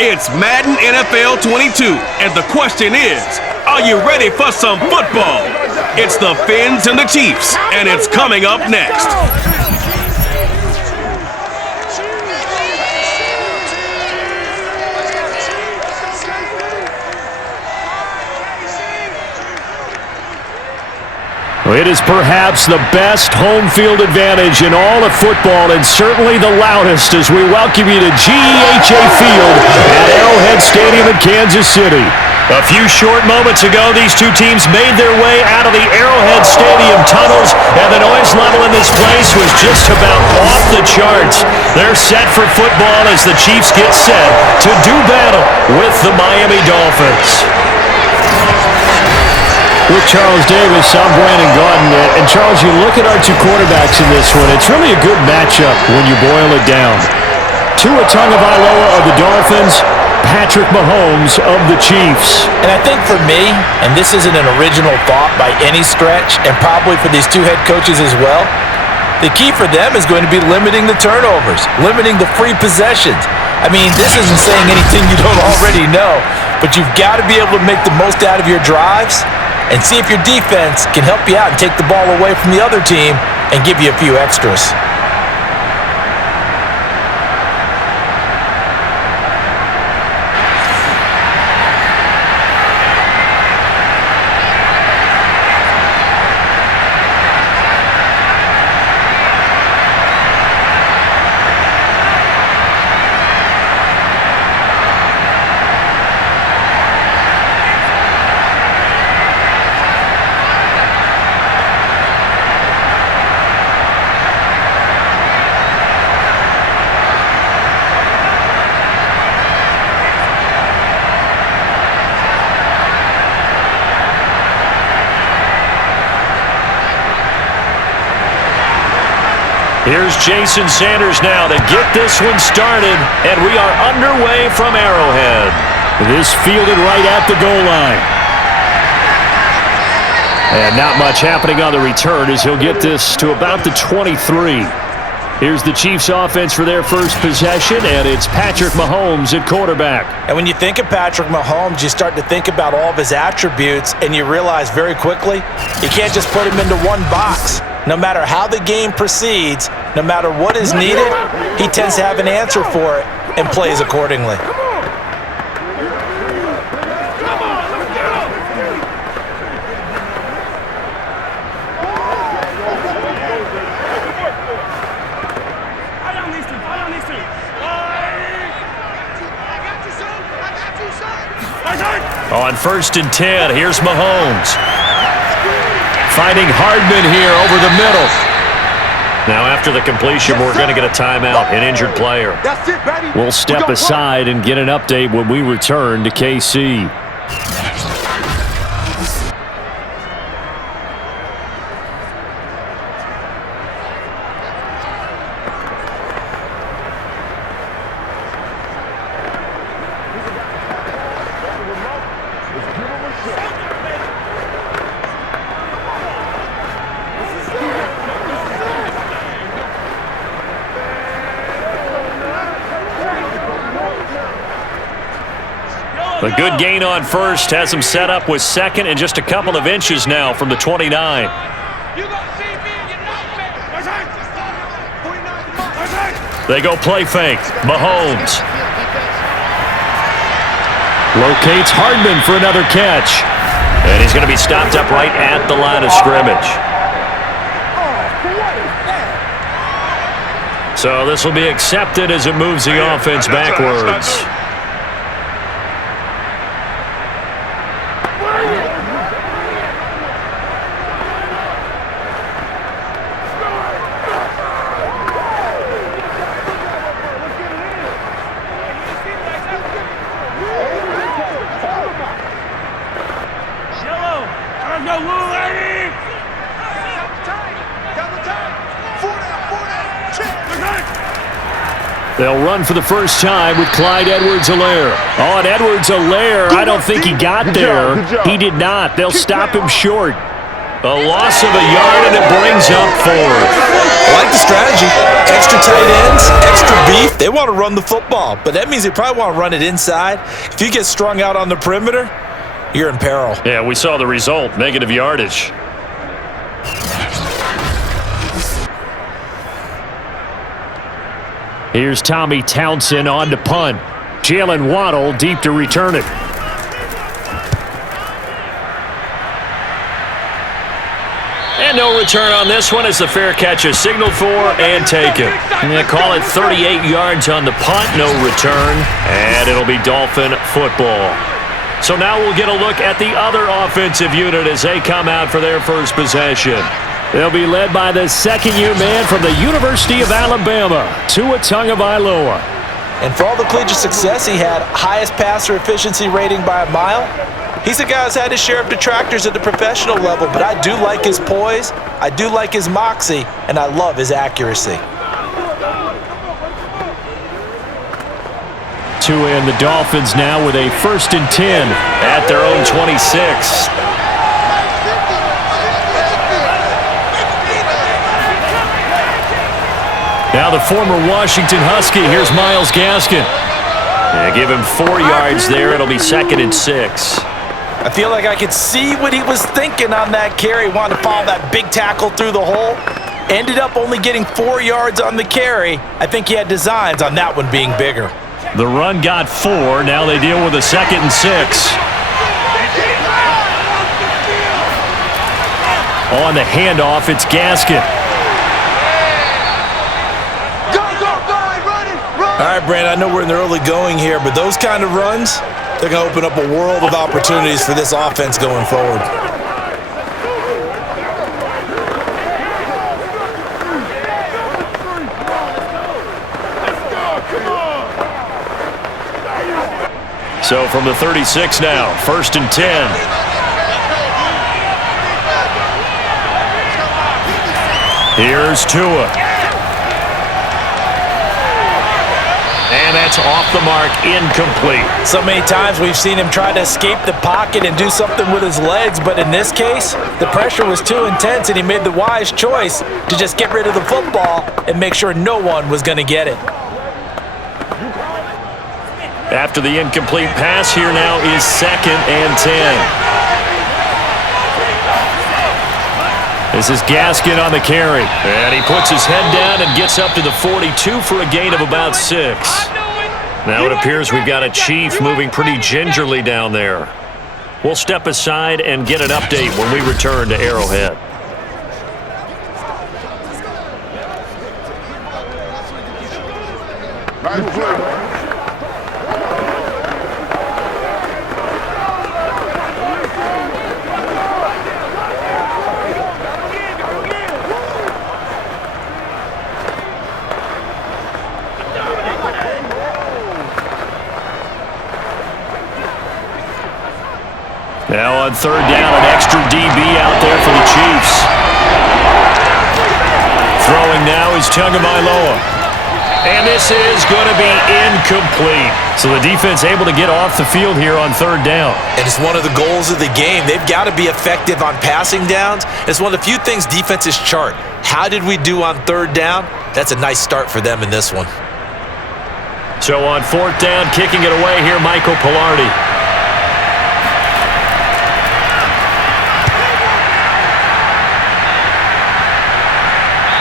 It's Madden NFL 22, and the question is, are you ready for some football? It's the Fins and the Chiefs, and it's coming up next. It is perhaps the best home field advantage in all of football, and certainly the loudest, as we welcome you to GEHA Field at Arrowhead Stadium in Kansas City. A few short moments ago, these two teams made their way out of the Arrowhead Stadium tunnels, and the noise level in this place was just about off the charts. They're set for football as the Chiefs get set to do battle with the Miami Dolphins. With Charles Davis, I'm Brandon Gaudin. And Charles, you look at our two quarterbacks in this one, it's really a good matchup when you boil it down. Tua Tagovailoa of the Dolphins, Patrick Mahomes of the Chiefs. And I think for me, and this isn't an original thought by any stretch, and probably for these two head coaches as well, the key for them is going to be limiting the turnovers, limiting the free possessions. I mean, this isn't saying anything you don't already know, but you've got to be able to make the most out of your drives and see if your defense can help you out and take the ball away from the other team and give you a few extras. Here's Jason Sanders now to get this one started, and we are underway from Arrowhead. This fielded right at the goal line. And not much happening on the return as he'll get this to about the 23. Here's the Chiefs offense for their first possession, and it's Patrick Mahomes at quarterback. And when you think of Patrick Mahomes, you start to think about all of his attributes, and you realize very quickly, you can't just put him into one box. No matter how the game proceeds, no matter what is needed, he tends to have an answer for it and plays accordingly. On 1st and 10, here's Mahomes. Finding Hardman here over the middle. Now after the completion, we're going to get a timeout, an injured player. We'll step aside and get an update when we return to KC. A good gain on first has him set up with second and just a couple of inches now from the 29. They go play fake. Mahomes locates Hardman for another catch. And he's going to be stopped up right at the line of scrimmage. So this will be accepted as it moves the offense backwards. They'll run for the first time with Clyde Edwards-Helaire. Oh, and Edwards-Helaire, I don't think he got there. He did not. They'll stop him short. A loss of a yard, and it brings up fourth. I like the strategy. Extra tight ends, extra beef. They want to run the football, but that means they probably want to run it inside. If you get strung out on the perimeter, you're in peril. Yeah, we saw the result, negative yardage. Here's Tommy Townsend on to punt. Jalen Waddle deep to return it. And no return on this one as the fair catch is signaled for and taken. And they call it 38 yards on the punt, no return. And it'll be Dolphin football. So now we'll get a look at the other offensive unit as they come out for their first possession. They'll be led by the second-year man from the University of Alabama, Tua Tagovailoa. And for all the collegiate success he had, highest passer efficiency rating by a mile, he's a guy who's had his share of detractors at the professional level, but I do like his poise, I do like his moxie, and I love his accuracy. Tua and the Dolphins now with a 1st and 10 at their own 26. Now the former Washington Husky, here's Myles Gaskin. Yeah, give him 4 yards there. It'll be 2nd and 6. I feel like I could see what he was thinking on that carry. Wanted to follow that big tackle through the hole. Ended up only getting 4 yards on the carry. I think he had designs on that one being bigger. The run got 4. Now they deal with a 2nd and 6. On the handoff, it's Gaskin. All right, Brandon, I know we're in the early going here, but those kind of runs, they're going to open up a world of opportunities for this offense going forward. So from the 36 now, 1st and 10. Here's Tua. And that's off the mark, incomplete. So many times we've seen him try to escape the pocket and do something with his legs, but in this case, the pressure was too intense and he made the wise choice to just get rid of the football and make sure no one was going to get it. After the incomplete pass, here now is 2nd and 10. This is Gaskin on the carry. And he puts his head down and gets up to the 42 for a gain of about 6. Now it appears we've got a Chief moving pretty gingerly down there. We'll step aside and get an update when we return to Arrowhead. Nice play. Now on 3rd down, an extra DB out there for the Chiefs. Throwing now is Tagovailoa. And this is going to be incomplete. So the defense able to get off the field here on 3rd down. And it's one of the goals of the game. They've got to be effective on passing downs. It's one of the few things defenses chart. How did we do on 3rd down? That's a nice start for them in this one. So on 4th down, kicking it away here, Michael Pilardi.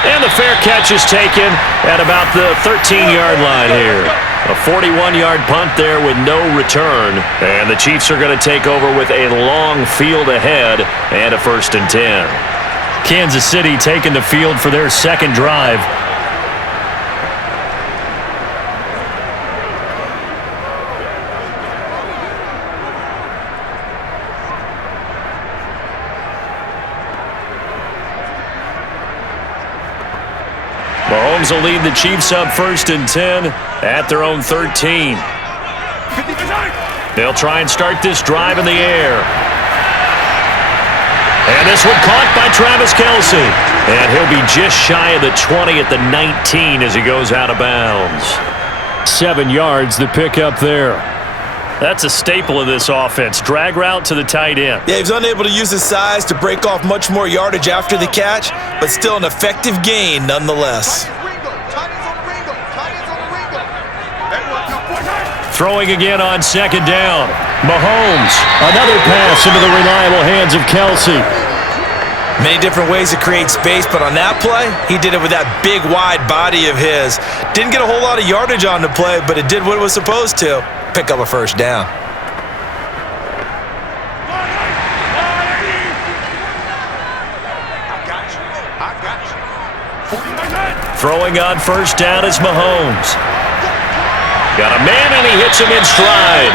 And the fair catch is taken at about the 13-yard line here. A 41-yard punt there with no return. And the Chiefs are going to take over with a long field ahead and a 1st and 10. Kansas City taking the field for their 2nd drive. Mahomes will lead the Chiefs up 1st and 10 at their own 13. They'll try and start this drive in the air. And this one caught by Travis Kelce. And he'll be just shy of the 20 at the 19 as he goes out of bounds. 7 yards the pick up there. That's a staple of this offense. Drag route to the tight end. Yeah, he was unable to use his size to break off much more yardage after the catch, but still an effective gain nonetheless. Throwing again on second down. Mahomes, another pass into the reliable hands of Kelsey. Many different ways to create space, but on that play, he did it with that big, wide body of his. Didn't get a whole lot of yardage on the play, but it did what it was supposed to. Pick up a first down. Throwing on first down is Mahomes. Got a man, and he hits him in stride.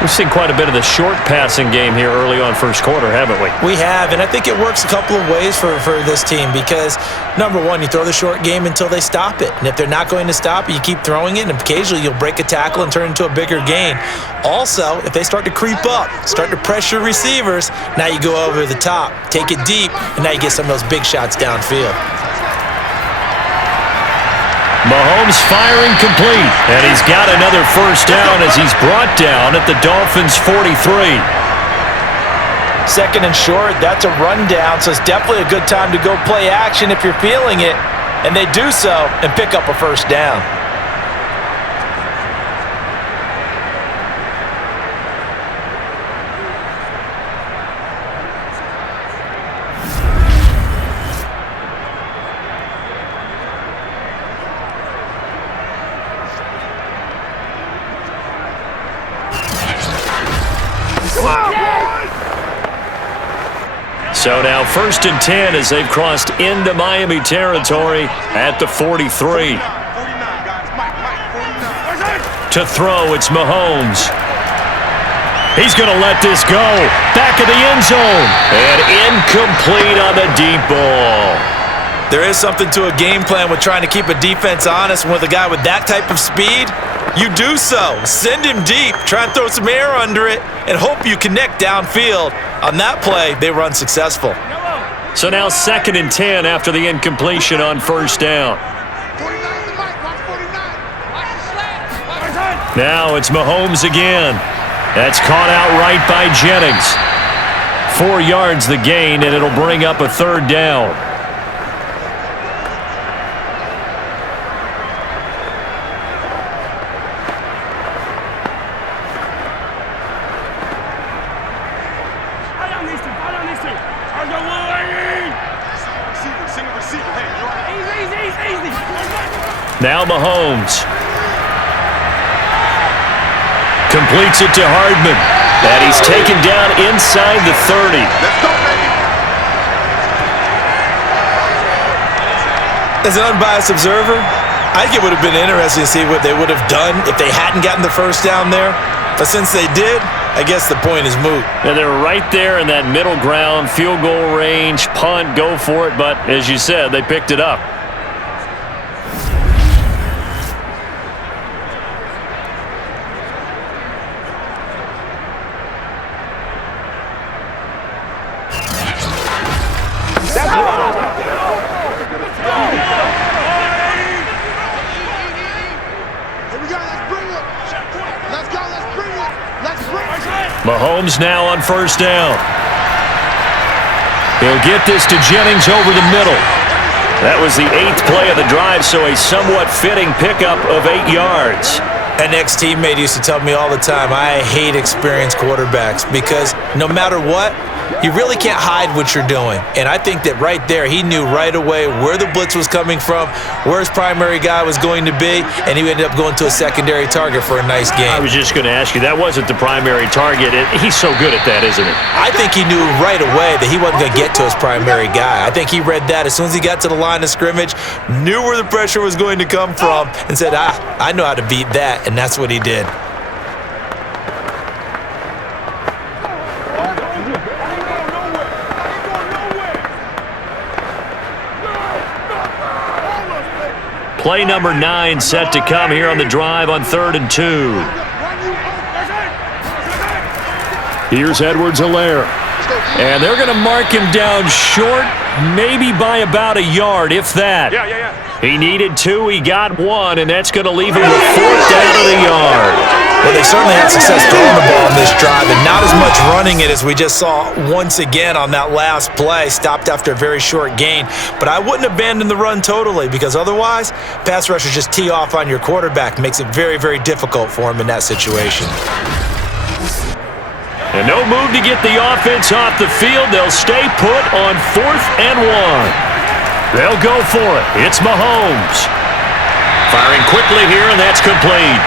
We've seen quite a bit of the short passing game here early on first quarter, haven't we? We have, and I think it works a couple of ways for this team because, number one, you throw the short game until they stop it. And if they're not going to stop it, you keep throwing it, and occasionally you'll break a tackle and turn it into a bigger gain. Also, if they start to creep up, start to pressure receivers, now you go over the top, take it deep, and now you get some of those big shots downfield. Mahomes firing complete, and he's got another first down as he's brought down at the Dolphins' 43. Second and short, that's a rundown, so it's definitely a good time to go play action if you're feeling it, and they do so and pick up a first down. So now 1st and 10 as they've crossed into Miami territory at the 43. To throw, it's Mahomes. He's going to let this go. Back of the end zone. And incomplete on the deep ball. There is something to a game plan with trying to keep a defense honest. With a guy with that type of speed, you do so. Send him deep. Try and throw some air under it and hope you connect downfield. On that play, they were unsuccessful. So now 2nd and 10 after the incompletion on first down. Now it's Mahomes again. That's caught out right by Jennings. 4 yards the gain, and it'll bring up a 3rd down. Now Mahomes. Completes it to Hardman. And he's taken down inside the 30. As an unbiased observer, I think it would have been interesting to see what they would have done if they hadn't gotten the first down there. But since they did, I guess the point is moot. And they're right there in that middle ground, field goal range, punt, go for it. But as you said, they picked it up. Mahomes now on first down. He'll get this to Jennings over the middle. That was the 8th play of the drive, so a somewhat fitting pickup of 8 yards. An ex-teammate used to tell me all the time, I hate experienced quarterbacks because no matter what, you really can't hide what you're doing. And I think that right there, he knew right away where the blitz was coming from, where his primary guy was going to be, and he ended up going to a secondary target for a nice game. I was just going to ask you, that wasn't the primary target. He's so good at that, isn't he? I think he knew right away that he wasn't going to get to his primary guy. I think he read that as soon as he got to the line of scrimmage, knew where the pressure was going to come from, and said, I know how to beat that, and that's what he did. Play number 9 set to come here on the drive on 3rd and 2. Here's Edwards-Helaire. And they're going to mark him down short, maybe by about a yard, if that. He needed 2, he got 1, and that's going to leave him with 4th down of the yard. Well, they certainly had success throwing the ball on this drive, and not as much running it as we just saw once again on that last play. Stopped after a very short gain. But I wouldn't abandon the run totally, because otherwise, pass rushers just tee off on your quarterback. Makes it very, very difficult for him in that situation. And no move to get the offense off the field. They'll stay put on 4th and 1. They'll go for it. It's Mahomes. Firing quickly here, and that's complete.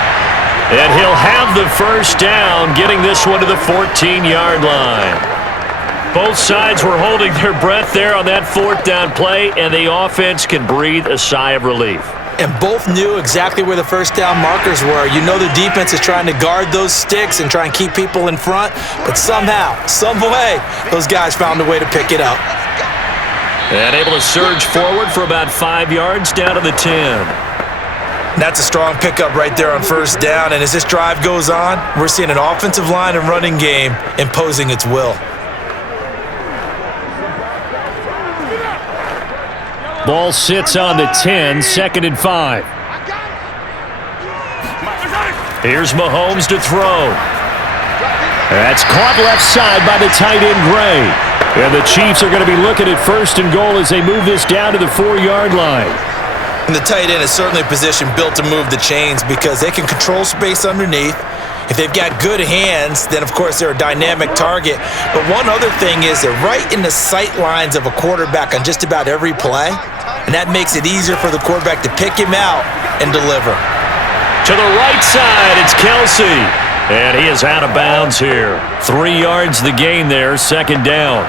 And he'll have the first down, getting this one to the 14-yard line. Both sides were holding their breath there on that 4th down play, and the offense can breathe a sigh of relief. And both knew exactly where the first down markers were. You know the defense is trying to guard those sticks and try and keep people in front, but somehow, some way, those guys found a way to pick it up. And able to surge forward for about 5 yards down to the 10. That's a strong pickup right there on first down, and as this drive goes on, we're seeing an offensive line and running game imposing its will. Ball sits on the 10, 2nd and 5. Here's Mahomes to throw. That's caught left side by the tight end Gray. And the Chiefs are going to be looking at 1st and goal as they move this down to the 4-yard line. And the tight end is certainly a position built to move the chains because they can control space underneath. If they've got good hands, then of course they're a dynamic target. But one other thing is they're right in the sight lines of a quarterback on just about every play. And that makes it easier for the quarterback to pick him out and deliver. To the right side, it's Kelsey. And he is out of bounds here. 3 yards the gain there, 2nd down.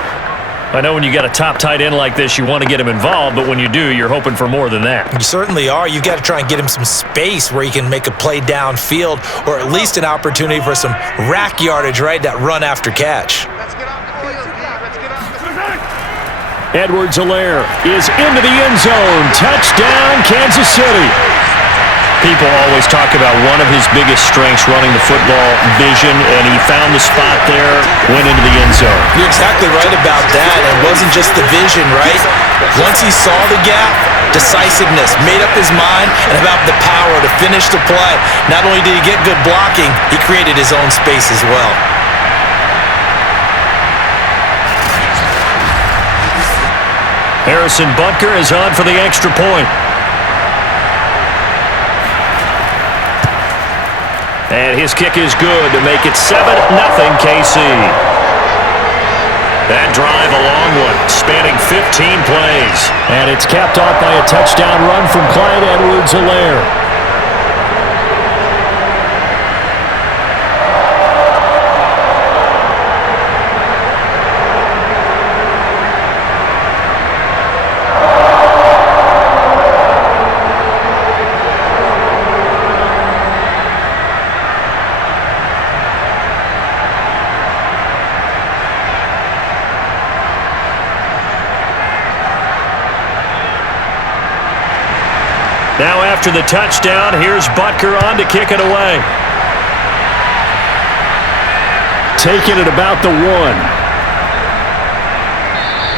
I know when you got a top tight end like this, you want to get him involved, but when you do, you're hoping for more than that. You certainly are. You've got to try and get him some space where he can make a play downfield, or at least an opportunity for some rack yardage, right? That run after catch. Edwards-Helaire is into the end zone. Touchdown, Kansas City. People always talk about one of his biggest strengths running the football, vision, and he found the spot there, went into the end zone. You're exactly right about that. It wasn't just the vision, right? Once he saw the gap, decisiveness, made up his mind, and about the power to finish the play. Not only did he get good blocking, he created his own space as well. Harrison Butker is on for the extra point. And his kick is good to make it 7-0 KC. That drive a long one, spanning 15 plays. And it's capped off by a touchdown run from Clyde Edwards-Helaire. Now after the touchdown, here's Butker on to kick it away. Taking it about the 1.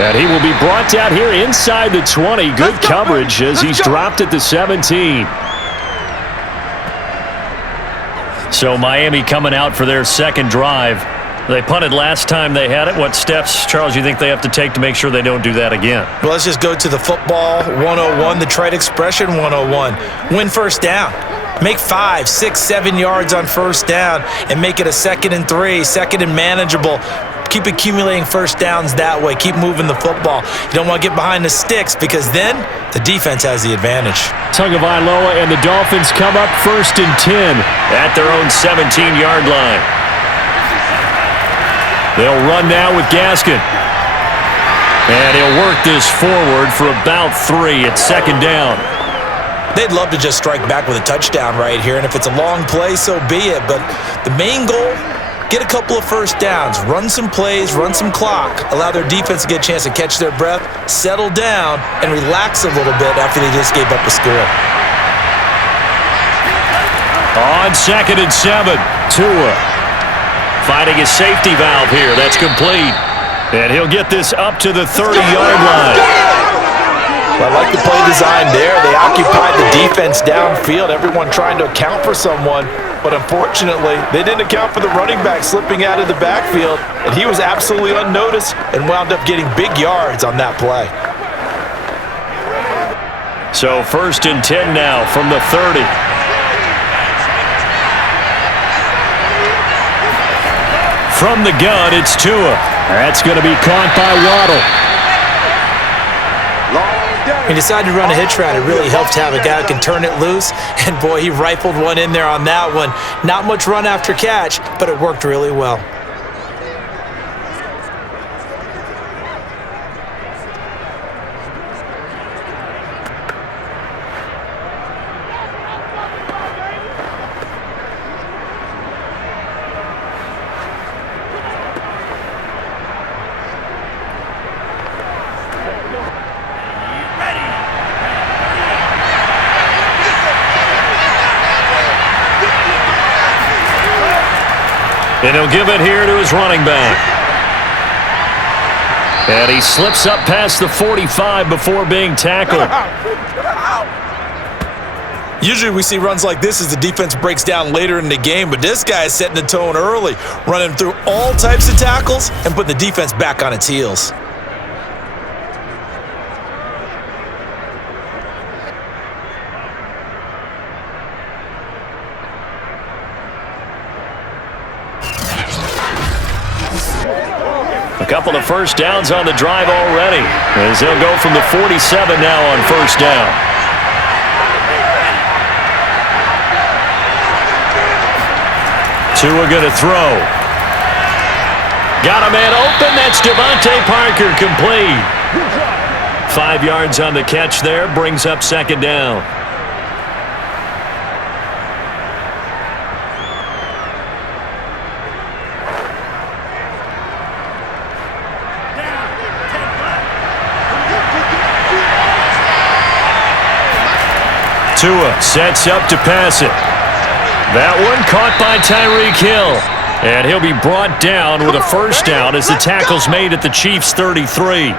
And he will be brought down here inside the 20. Good coverage as he's dropped at the 17. So Miami coming out for their second drive. They punted last time they had it. What steps, Charles, do you think they have to take to make sure they don't do that again? Well, let's just go to the football 101, the trite expression 101. Win first down. Make 5, 6, 7 yards on first down and make it a 2nd and 3, 2nd and manageable. Keep accumulating first downs that way. Keep moving the football. You don't want to get behind the sticks because then the defense has the advantage. Tagovailoa and the Dolphins come up 1st and 10 at their own 17-yard line. They'll run now with Gaskin. And he'll work this forward for about 3 at 2nd down. They'd love to just strike back with a touchdown right here, and if it's a long play, so be it. But the main goal, get a couple of first downs, run some plays, run some clock, allow their defense to get a chance to catch their breath, settle down, and relax a little bit after they just gave up a score. On 2nd and 7, Tua finding his safety valve here. That's complete. And he'll get this up to the 30-yard line. Well, I like the play design there. They occupied the defense downfield, everyone trying to account for someone. But unfortunately, they didn't account for the running back slipping out of the backfield, and he was absolutely unnoticed and wound up getting big yards on that play. So 1st and 10 now from the 30. From the gun, it's Tua. That's going to be caught by Waddle. He decided to run a hitch route. It really helped to have a guy who can turn it loose. And, boy, he rifled one in there on that one. Not much run after catch, but it worked really well. And he'll give it here to his running back. And he slips up past the 45 before being tackled. Usually we see runs like this as the defense breaks down later in the game, but this guy is setting the tone early, running through all types of tackles and putting the defense back on its heels. A couple of first downs on the drive already, as they'll go from the 47 now on first down. Tua going to throw. Got a man open. That's Devontae Parker, complete. 5 yards on the catch there, brings up 2nd down. Tua sets up to pass it. That one caught by Tyreek Hill. And he'll be brought down with a first down as the tackle's made at the Chiefs' 33.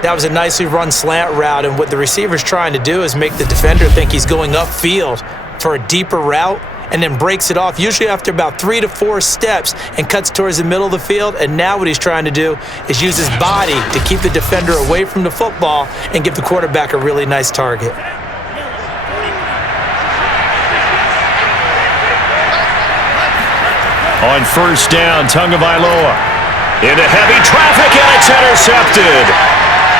That was a nicely run slant route, and what the receiver's trying to do is make the defender think he's going upfield for a deeper route and then breaks it off, usually after about 3 to 4 steps, and cuts towards the middle of the field. And now what he's trying to do is use his body to keep the defender away from the football and give the quarterback a really nice target. On first down, Tagovailoa into heavy traffic, and it's intercepted.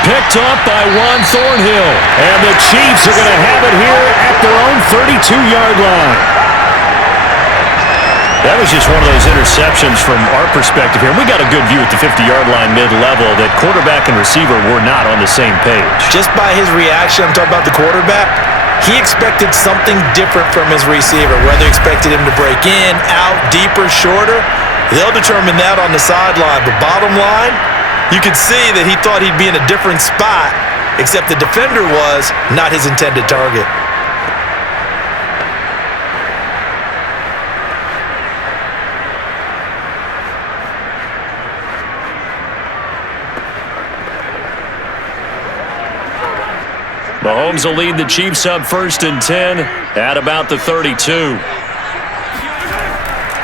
Picked up by Juan Thornhill. And the Chiefs are going to have it here at their own 32-yard line. That was just one of those interceptions from our perspective here. We got a good view at the 50-yard line mid-level that quarterback and receiver were not on the same page. Just by his reaction, I'm talking about the quarterback, he expected something different from his receiver, whether he expected him to break in, out, deeper, shorter. They'll determine that on the sideline. But bottom line, you could see that he thought he'd be in a different spot, except the defender was not his intended target. Mahomes will lead the Chiefs up 1st and 10 at about the 32.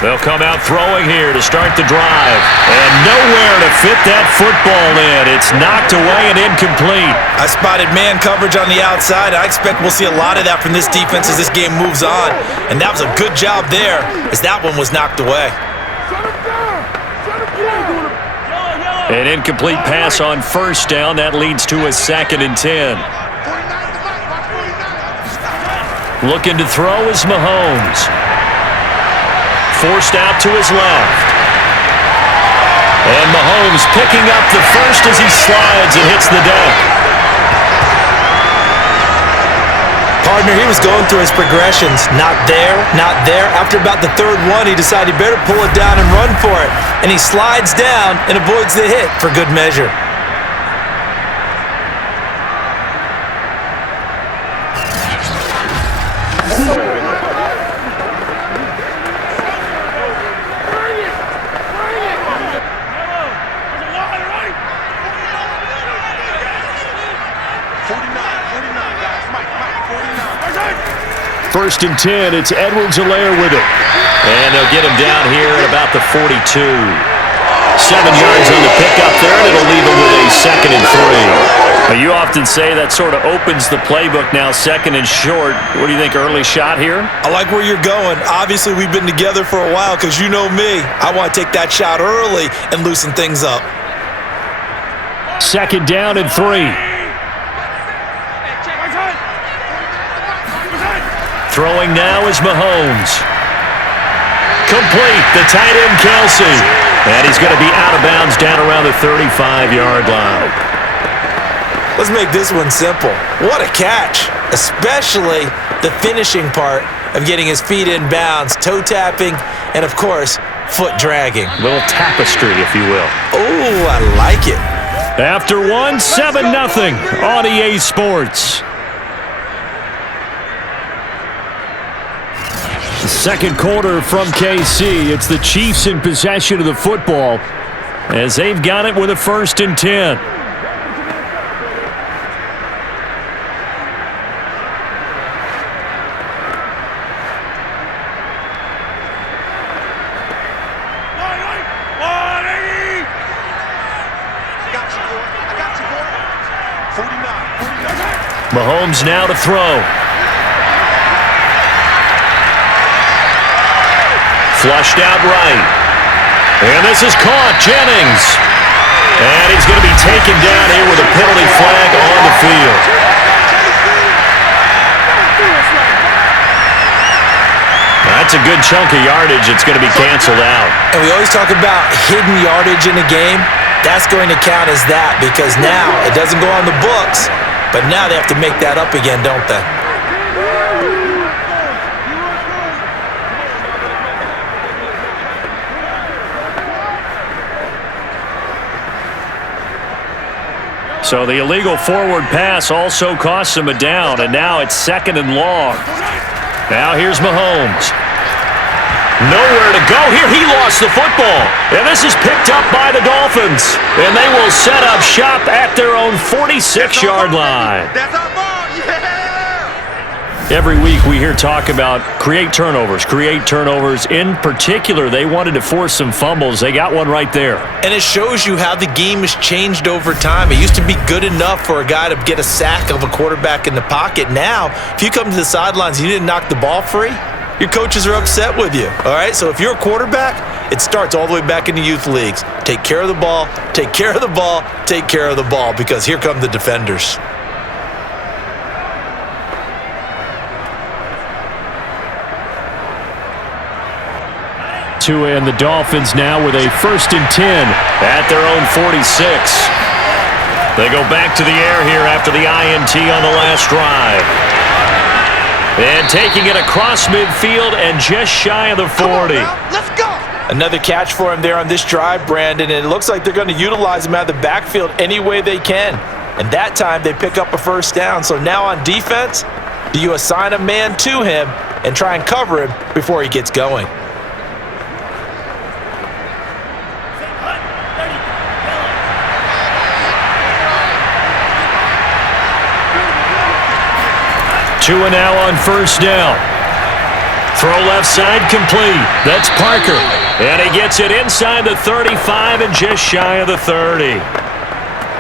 They'll come out throwing here to start the drive. And nowhere to fit that football in. It's knocked away and incomplete. I spotted man coverage on the outside. I expect we'll see a lot of that from this defense as this game moves on. And that was a good job there as that one was knocked away. An incomplete pass on first down. That leads to a 2nd and 10. Looking to throw is Mahomes. Forced out to his left. And Mahomes picking up the first as he slides and hits the deck. Partner, he was going through his progressions. Not there, not there. After about the 3rd one, he decided he better pull it down and run for it. And he slides down and avoids the hit for good measure. First and 10, it's Edwards-Helaire with it. And they'll get him down here at about the 42. 7 yards on the pickup there, and it'll leave him with a 2nd and 3. You often say that sort of opens the playbook now, 2nd and short. What do you think, early shot here? I like where you're going. Obviously, we've been together for a while because you know me. I want to take that shot early and loosen things up. 2nd down and 3. Throwing now is Mahomes. Complete, the tight end Kelsey. And he's going to be out of bounds down around the 35-yard line. Let's make this one simple. What a catch, especially the finishing part of getting his feet in bounds, toe tapping, and of course, foot dragging. A little tapestry, if you will. Oh, I like it. After one, 7-0 on EA Sports. The second quarter from KC. It's the Chiefs in possession of the football as they've got it with a 1st and 10. Mahomes now to throw. Flushed out right. And this is caught. Jennings. And he's going to be taken down here with a penalty flag on the field. That's a good chunk of yardage. It's going to be canceled out. And we always talk about hidden yardage in a game. That's going to count as that because now it doesn't go on the books, but now they have to make that up again, don't they? So the illegal forward pass also costs him a down, and now it's 2nd and long. Now here's Mahomes. Nowhere to go here. He lost the football. And this is picked up by the Dolphins. And they will set up shop at their own 46-yard line. That's our ball, yeah! Every week we hear talk about create turnovers. In particular, they wanted to force some fumbles. They got one right there. And it shows you how the game has changed over time. It used to be good enough for a guy to get a sack of a quarterback in the pocket. Now, if you come to the sidelines and you didn't knock the ball free, your coaches are upset with you, all right? So if you're a quarterback, it starts all the way back in the youth leagues. Take care of the ball, take care of the ball, take care of the ball, because here come the defenders. And the Dolphins now with a 1st and 10 at their own 46. They go back to the air here after the INT on the last drive. And taking it across midfield and just shy of the 40. Let's go! Another catch for him there on this drive, Brandon, and it looks like they're going to utilize him out of the backfield any way they can. And that time they pick up a 1st down. So now on defense, do you assign a man to him and try and cover him before he gets going? Two and now on 1st down. Throw left side complete. That's Parker. And he gets it inside the 35 and just shy of the 30.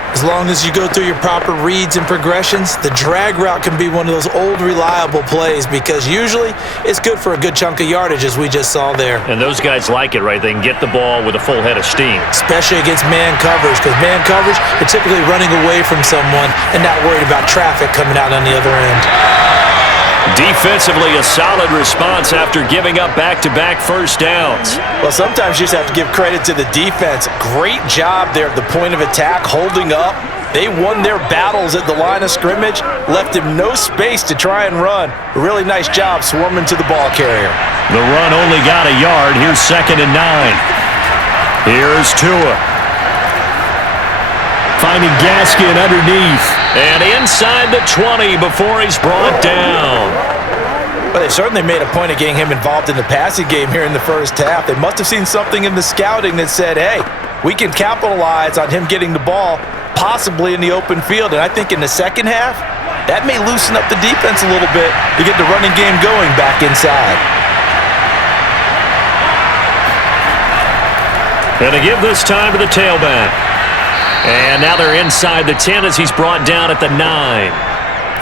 As long as you go through your proper reads and progressions, the drag route can be one of those old reliable plays because usually it's good for a good chunk of yardage as we just saw there. And those guys like it, right? They can get the ball with a full head of steam. Especially against man coverage, because man coverage, they're typically running away from someone and not worried about traffic coming out on the other end. Defensively, a solid response after giving up back-to-back 1st downs. Well, sometimes you just have to give credit to the defense. Great job there at the point of attack, holding up. They won their battles at the line of scrimmage, left him no space to try and run. A really nice job swarming to the ball carrier. The run only got a yard. Here's 2nd and 9. Here's Tua. Finding Gaskin underneath. And inside the 20 before he's brought down. Well, they certainly made a point of getting him involved in the passing game here in the 1st half. They must have seen something in the scouting that said, hey, we can capitalize on him getting the ball possibly in the open field. And I think in the 2nd half, That may loosen up the defense a little bit to get the running game going back inside. And to give this time to the tailback. And now they're inside the 10 as he's brought down at the 9.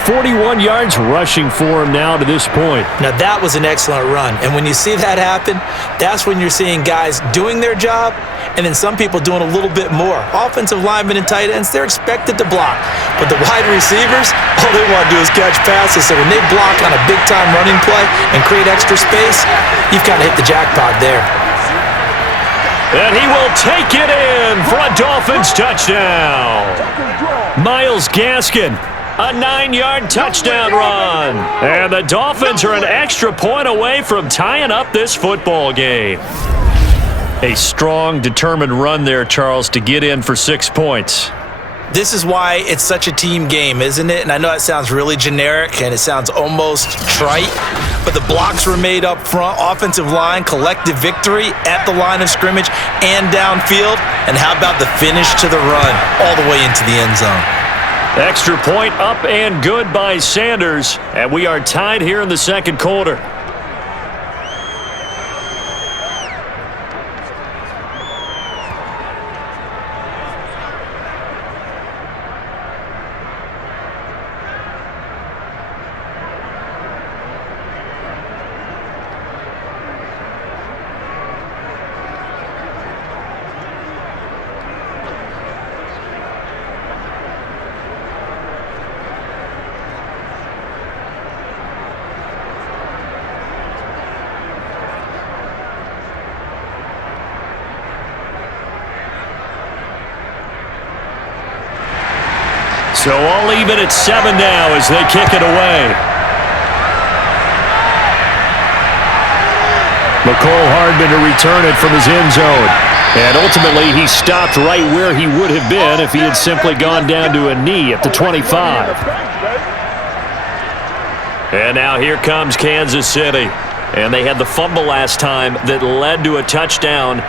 41 yards rushing for him now to this point. Now, that was an excellent run. And when you see that happen, that's when you're seeing guys doing their job and then some people doing a little bit more. Offensive linemen and tight ends, they're expected to block. But the wide receivers, all they want to do is catch passes. So when they block on a big-time running play and create extra space, you've kind of hit the jackpot there. And he will take it in for a Dolphins touchdown. Myles Gaskin. A 9-yard touchdown run. And the Dolphins are an extra point away from tying up this football game. A strong, determined run there, Charles, to get in for 6 points. This is why it's such a team game, isn't it? And I know it sounds really generic and it sounds almost trite, but the blocks were made up front, offensive line, collective victory at the line of scrimmage and downfield. And how about the finish to the run all the way into the end zone? Extra point up and good by Sanders. And we are tied here in the second quarter. So all even at 7 now as they kick it away. McCole Hardman to return it from his end zone. And ultimately, he stopped right where he would have been if he had simply gone down to a knee at the 25. And now here comes Kansas City. And they had the fumble last time that led to a touchdown.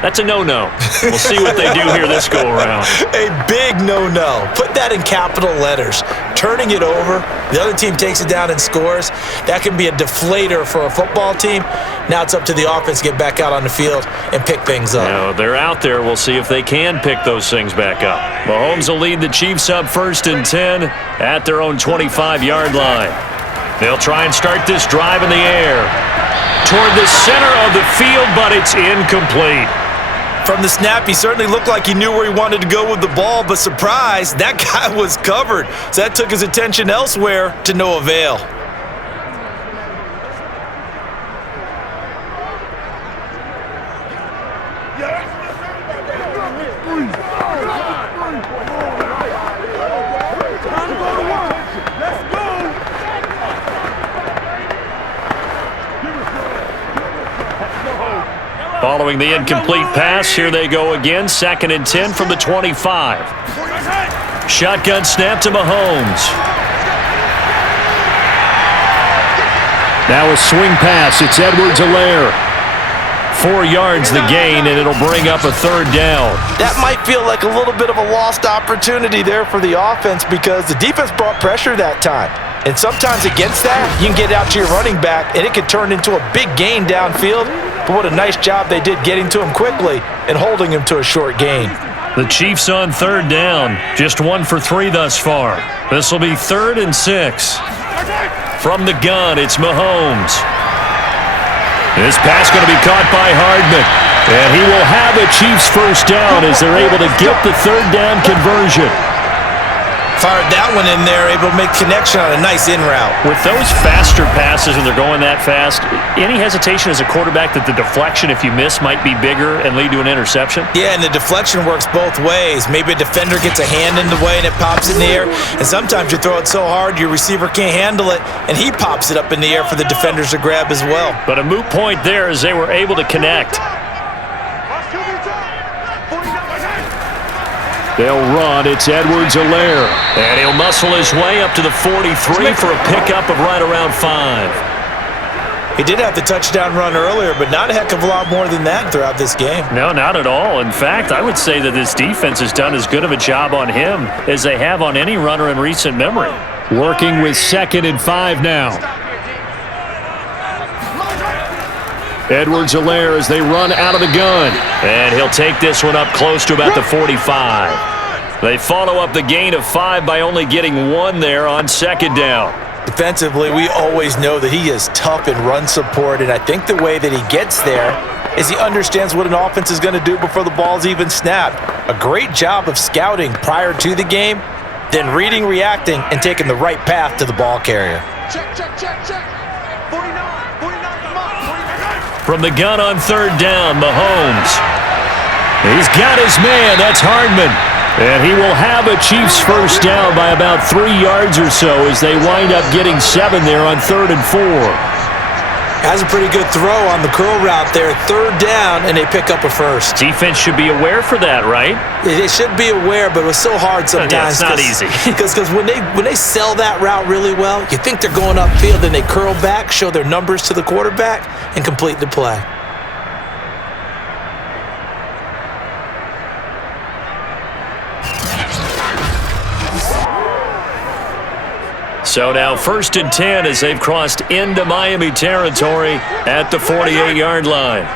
That's a no-no. We'll see what they do here this go-around. A big no-no. Put that in capital letters. Turning it over, the other team takes it down and scores. That can be a deflator for a football team. Now it's up to the offense to get back out on the field and pick things up. Now, they're out there. We'll see if they can pick those things back up. Mahomes will lead the Chiefs up 1st and 10 at their own 25-yard line. They'll try and start this drive in the air toward the center of the field, but it's incomplete. From the snap, he certainly looked like he knew where he wanted to go with the ball, but surprise, that guy was covered. So that took his attention elsewhere to no avail. Following the incomplete pass, here they go again. 2nd and 10 from the 25. Shotgun snap to Mahomes. Now a swing pass. It's Edwards-Helaire. 4 yards the gain, and it'll bring up a 3rd down. That might feel like a little bit of a lost opportunity there for the offense because the defense brought pressure that time. And sometimes against that, you can get out to your running back, and it could turn into a big gain downfield. But what a nice job they did getting to him quickly and holding him to a short gain. The Chiefs on 3rd down. Just 1 for 3 thus far. This will be 3rd and 6. From the gun, it's Mahomes. This pass going to be caught by Hardman. And he will have a Chiefs 1st down as they're able to get the 3rd down conversion. Fired that one in there, able to make connection on a nice in route. With those faster passes and they're going that fast, any hesitation as a quarterback that the deflection, if you miss, might be bigger and lead to an interception? Yeah, and the deflection works both ways. Maybe a defender gets a hand in the way and it pops in the air. And sometimes you throw it so hard your receiver can't handle it, and he pops it up in the air for the defenders to grab as well. But a moot point there as they were able to connect. They'll run. It's Edwards-Helaire. And he'll muscle his way up to the 43 for a pickup of right around 5. He did have the touchdown run earlier, but not a heck of a lot more than that throughout this game. No, not at all. In fact, I would say that this defense has done as good of a job on him as they have on any runner in recent memory. Working with 2nd and 5 now. Edwards-Helaire as they run out of the gun. And he'll take this one up close to about the 45. They follow up the gain of 5 by only getting 1 there on 2nd down. Defensively, we always know that he is tough in run support, and I think the way that he gets there is he understands what an offense is going to do before the ball's even snapped. A great job of scouting prior to the game, then reading, reacting, and taking the right path to the ball carrier. Check, check, check, check. 49, 49, come on. From the gun on 3rd down, Mahomes. He's got his man. That's Hardman. And he will have a Chiefs first down by about 3 yards or so as they wind up getting 7 there on 3rd and 4. Has a pretty good throw on the curl route there. 3rd down, and they pick up a first. Defense should be aware for that, right? They should be aware, but it was so hard sometimes. Yeah, it's not easy. Because when they sell that route really well, you think they're going upfield, then they curl back, show their numbers to the quarterback, and complete the play. So now 1st and 10 as they've crossed into Miami territory at the 48-yard line.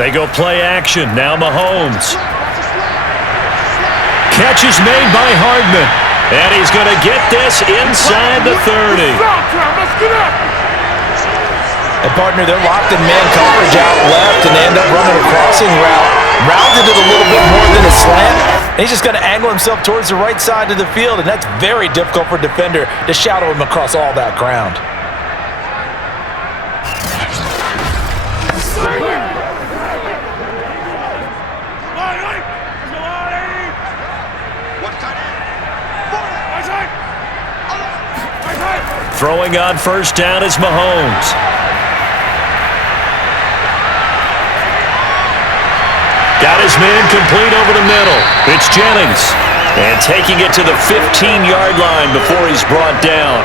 They go play action. Now Mahomes. Catch is made by Hardman. And he's going to get this inside the 30. And partner, they're locked in man coverage out left, and they end up running a crossing route. Rounded it a little bit more than a slant. And he's just going to angle himself towards the right side of the field, and that's very difficult for a defender to shadow him across all that ground. Throwing on 1st down is Mahomes. Got his man complete over the middle. It's Jennings. And taking it to the 15-yard line before he's brought down.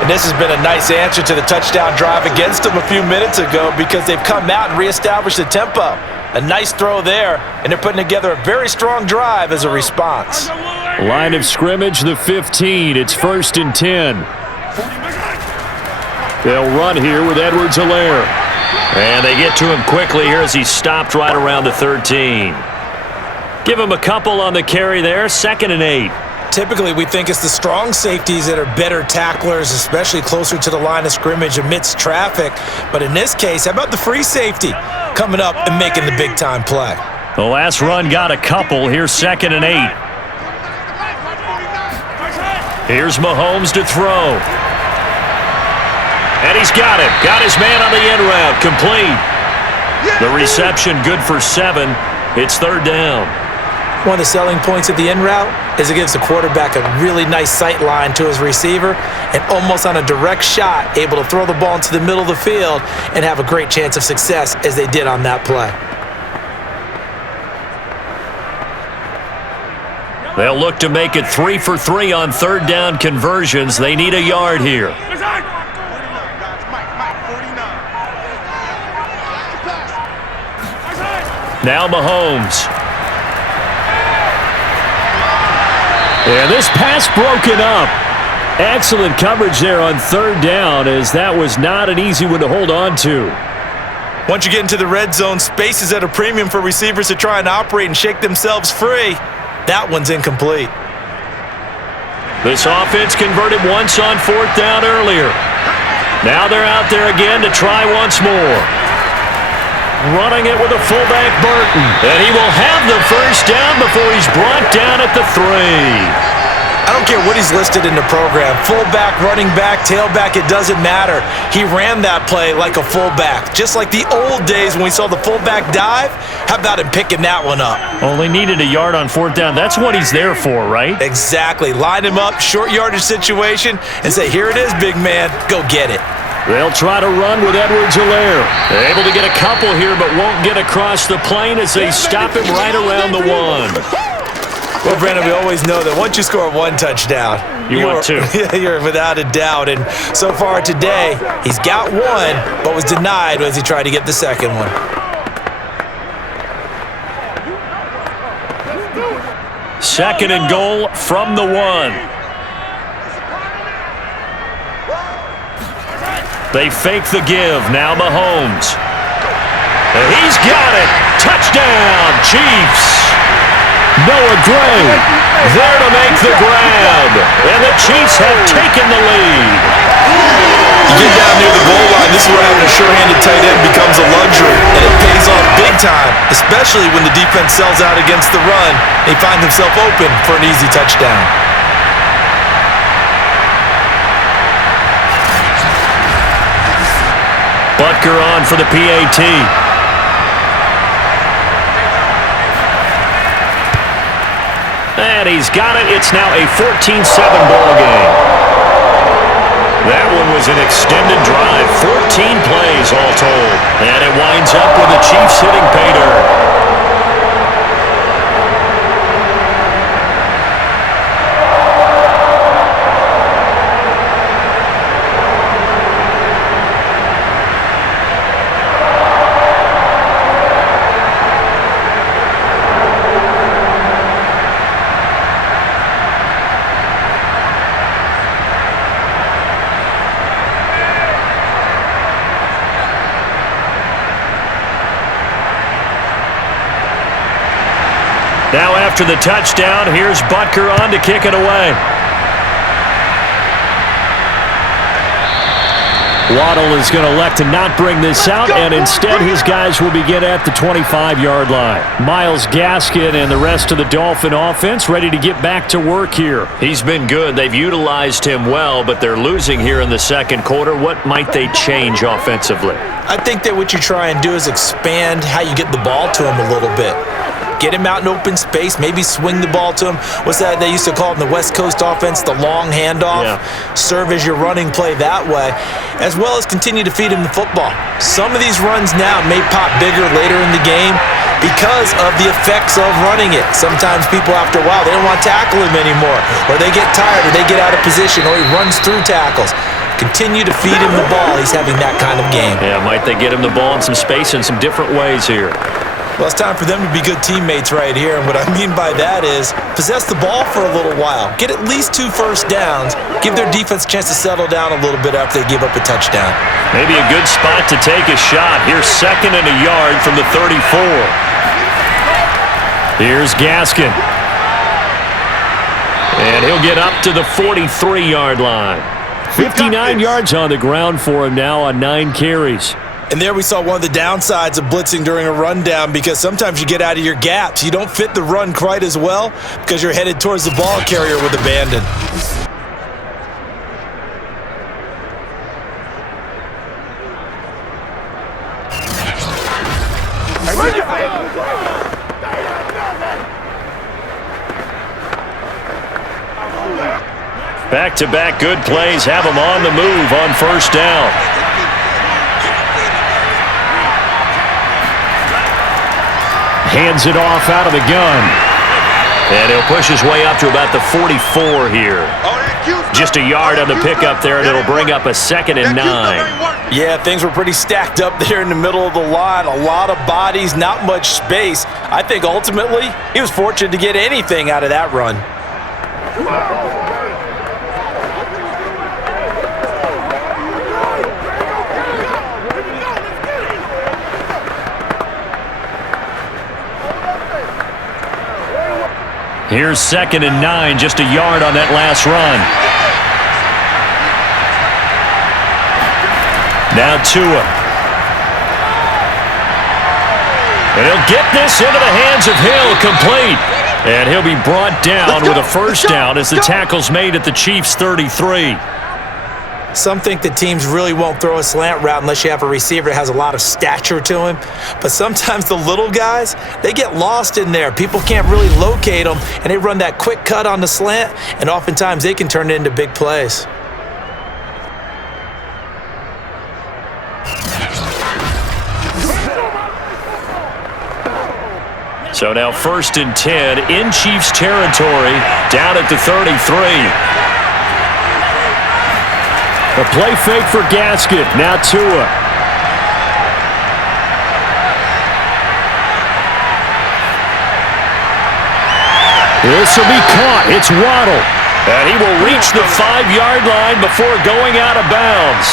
And this has been a nice answer to the touchdown drive against them a few minutes ago because they've come out and reestablished the tempo. A nice throw there, and they're putting together a very strong drive as a response. Line of scrimmage, the 15. It's 1st and 10. They'll run here with Edwards-Helaire. And they get to him quickly here as he stopped right around the 13. Give him a couple on the carry there, 2nd and 8. Typically, we think it's the strong safeties that are better tacklers, especially closer to the line of scrimmage amidst traffic. But in this case, how about the free safety coming up and making the big-time play? The last run got a couple. Here's 2nd and 8. Here's Mahomes to throw. And he's got him. Got his man on the end route. Complete. The reception good for 7. It's 3rd down. One of the selling points of the in route is it gives the quarterback a really nice sight line to his receiver and almost on a direct shot able to throw the ball into the middle of the field and have a great chance of success as they did on that play. They'll look to make it 3 for 3 on 3rd down conversions. They need a yard here. Now Mahomes. And this pass broken up. Excellent coverage there on 3rd down as that was not an easy one to hold on to. Once you get into the red zone, space is at a premium for receivers to try and operate and shake themselves free. That one's incomplete. This offense converted once on 4th down earlier. Now they're out there again to try once more. Running it with a fullback, Burton. And he will have the first down before he's brought down at the 3. I don't care what he's listed in the program. Fullback, running back, tailback, it doesn't matter. He ran that play like a fullback. Just like the old days when we saw the fullback dive. How about him picking that one up? Only needed a yard on 4th down. That's what he's there for, right? Exactly. Line him up, short yardage situation, and say, here it is, big man. Go get it. They'll try to run with Edwards-Helaire. Able to get a couple here, but won't get across the plane as they stop him right around the 1. Well, Brandon, we always know that once you score one touchdown, you want two. You're without a doubt. And so far today, he's got one, but was denied as he tried to get the second one. Second and goal from the 1. They fake the give. Now Mahomes. And he's got it. Touchdown, Chiefs. Noah Gray There to make the grab. And the Chiefs have taken the lead. You get down near the goal line, this is where having a sure-handed tight end becomes a luxury, and it pays off big time, especially when the defense sells out against the run. They find themselves open for an easy touchdown. Butker on for the PAT. And he's got it. It's now a 14-7 ball game. That one was an extended drive, 14 plays all told. And it winds up with the Chiefs hitting pay dirt. Now after the touchdown, here's Butker on to kick it away. Waddle is going to elect to not bring this out, and instead his guys will begin at the 25-yard line. Myles Gaskin and the rest of the Dolphin offense ready to get back to work here. He's been good. They've utilized him well, but they're losing here in the second quarter. What might they change offensively? I think that what you try and do is expand how you get the ball to him a little bit. Get him out in open space, maybe swing the ball to him. What's that they used to call it in the West Coast offense, the long handoff? Yeah. Serve as your running play that way, as well as continue to feed him the football. Some of these runs now may pop bigger later in the game because of the effects of running it. Sometimes people, after a while, they don't want to tackle him anymore, or they get tired, or they get out of position, or he runs through tackles. Continue to feed him the ball. He's having that kind of game. Yeah, might they get him the ball in some space in some different ways here? Well, it's time for them to be good teammates right here, and what I mean by that is possess the ball for a little while. Get at least 2 first downs. Give their defense a chance to settle down a little bit after they give up a touchdown. Maybe a good spot to take a shot. Here's 2nd and a yard from the 34. Here's Gaskin. And he'll get up to the 43-yard line. 59 yards on the ground for him now on 9 carries. And there we saw one of the downsides of blitzing during a rundown, because sometimes you get out of your gaps. You don't fit the run quite as well because you're headed towards the ball carrier with abandon. Back-to-back good plays have them on the move on first down. Hands it off out of the gun. And he'll push his way up to about the 44 here. Just a yard on the pickup there, and it'll bring up a 2nd and 9. Yeah, things were pretty stacked up there in the middle of the line. A lot of bodies, not much space. I think ultimately he was fortunate to get anything out of that run. Here's 2nd and 9, just a yard on that last run. Now Tua. And he'll get this into the hands of Hill, complete. And he'll be brought down with a first down as the tackle's made at the Chiefs' 33. Some think that teams really won't throw a slant route unless you have a receiver that has a lot of stature to him. But sometimes the little guys, they get lost in there. People can't really locate them, and they run that quick cut on the slant, and oftentimes they can turn it into big plays. So now 1st and 10 in Chiefs territory, down at the 33. A play fake for Gaskin. Now Tua. This will be caught. It's Waddle. And he will reach the 5-yard line before going out of bounds.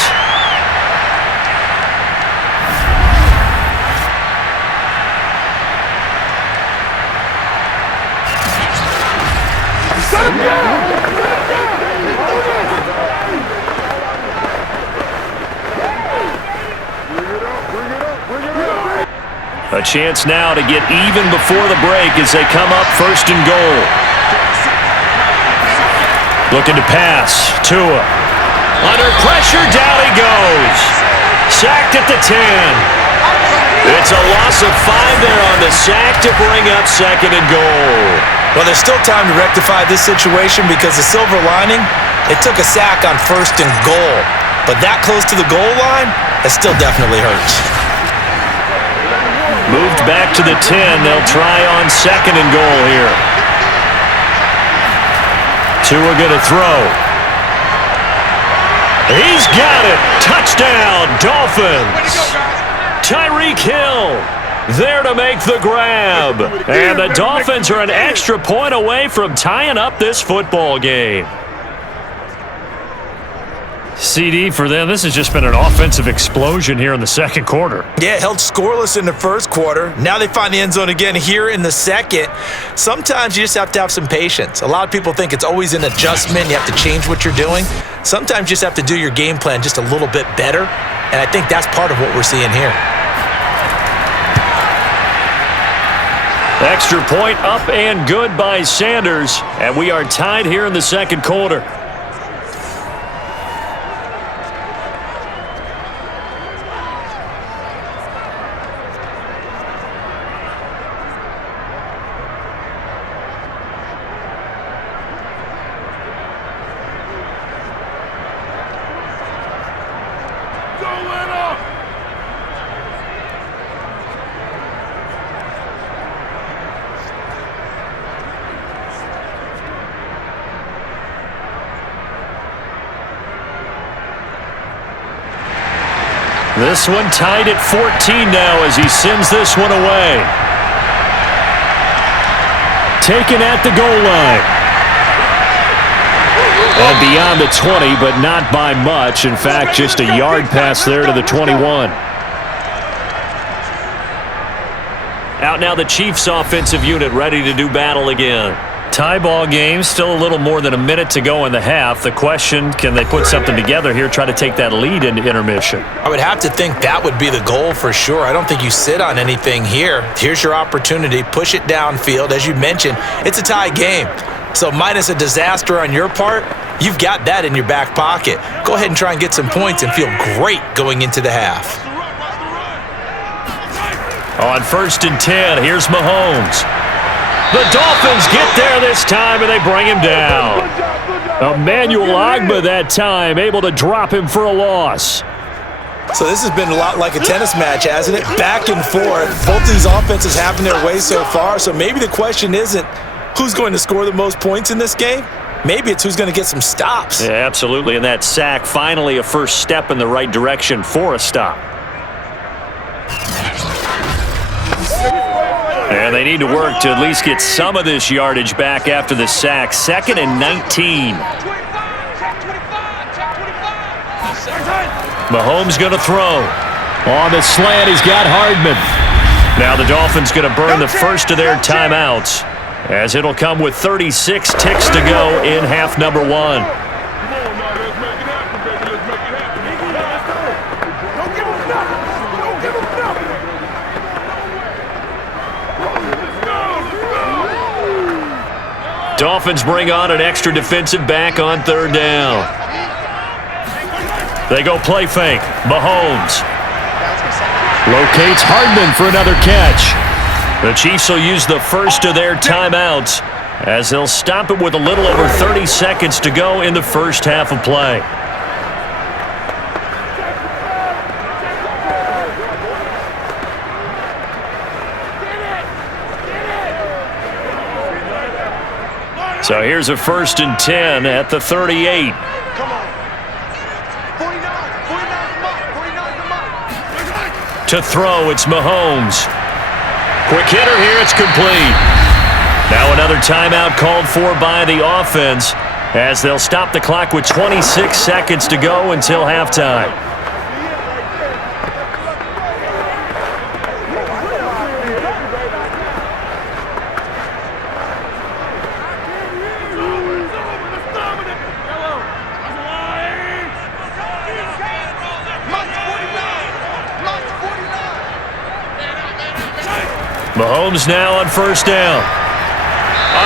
A chance now to get even before the break as they come up first and goal. Looking to pass. Tua. Under pressure, down he goes. Sacked at the 10. It's a loss of 5 there on the sack to bring up second and goal. Well, there's still time to rectify this situation because the silver lining, it took a sack on first and goal. But that close to the goal line, it still definitely hurts. Moved back to the 10. They'll try on second and goal here. Tua going to throw. He's got it. Touchdown, Dolphins. Tyreek Hill there to make the grab. And the Dolphins are an extra point away from tying up this football game. CD, for them, this has just been an offensive explosion here in the second quarter. Yeah, held scoreless in the first quarter. Now they find the end zone again here in the second. Sometimes you just have to have some patience. A lot of people think it's always an adjustment. You have to change what you're doing. Sometimes you just have to do your game plan just a little bit better, and I think that's part of what we're seeing here. Extra point up and good by Sanders, and we are tied here in the second quarter. This one tied at 14 now as he sends this one away. Taken at the goal line. And beyond the 20, but not by much. In fact, just a yard pass there to the 21. Out now the Chiefs offensive unit ready to do battle again. Tie ball game, still a little more than a minute to go in the half. The question, can they put something together here, try to take that lead into intermission? I would have to think that would be the goal for sure. I don't think you sit on anything here. Here's your opportunity. Push it downfield. As you mentioned, it's a tie game. So minus a disaster on your part, you've got that in your back pocket. Go ahead and try and get some points and feel great going into the half. On first and 10, here's Mahomes. The Dolphins get there this time, and they bring him down. Emmanuel Ogbah that time, able to drop him for a loss. So this has been a lot like a tennis match, hasn't it? Back and forth. Both these offenses having their way so far, so maybe the question isn't who's going to score the most points in this game. Maybe it's who's going to get some stops. Yeah, absolutely, and that sack finally a first step in the right direction for a stop. And they need to work to at least get some of this yardage back after the sack. Second and 19. Mahomes going to throw. On the slant, he's got Hardman. Now the Dolphins going to burn the first of their timeouts, as it'll come with 36 ticks to go in half number one. Dolphins bring on an extra defensive back on third down. They go play fake. Mahomes Locates Hardman for another catch. The Chiefs will use the first of their timeouts as they'll stop it with a little over 30 seconds to go in the first half of play. So here's a first and 10 at the 38. Come on. 49 To throw, it's Mahomes. Quick hitter here, it's complete. Now another timeout called for by the offense as they'll stop the clock with 26 seconds to go until halftime. Mahomes now on first down.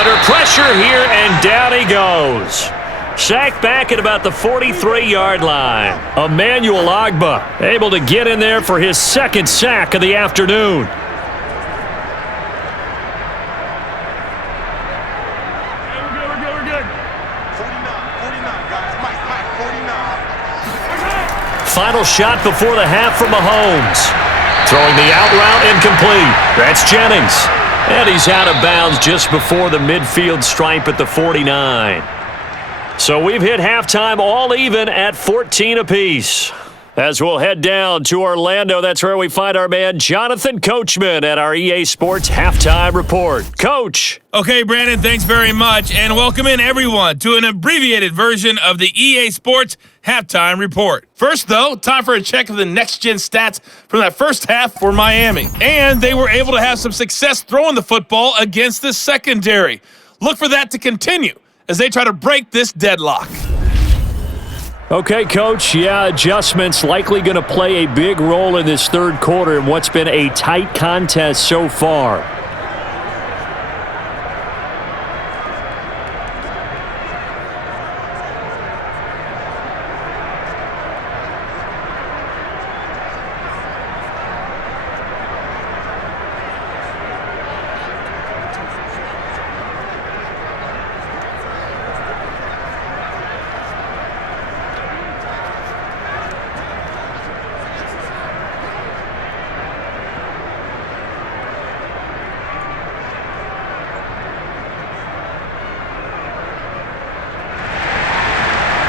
Under pressure here, and down he goes. Sacked back at about the 43-yard line. Emmanuel Ogbah able to get in there for his second sack of the afternoon. We're good. 49, guys. Mike, 49. Final shot before the half from Mahomes. Throwing the out route incomplete. That's Jennings. And he's out of bounds just before the midfield stripe at the 49. So we've hit halftime all even at 14 apiece. As we'll head down to Orlando, that's where we find our man Jonathan Coachman at our EA Sports Halftime Report. Coach. Okay, Brandon, thanks very much, and welcome in everyone to an abbreviated version of the EA Sports Halftime Report. First, though, time for a check of the next-gen stats from that first half for Miami. And they were able to have some success throwing the football against the secondary. Look for that to continue as they try to break this deadlock. Okay, Coach, adjustments likely going to play a big role in this third quarter in what's been a tight contest so far.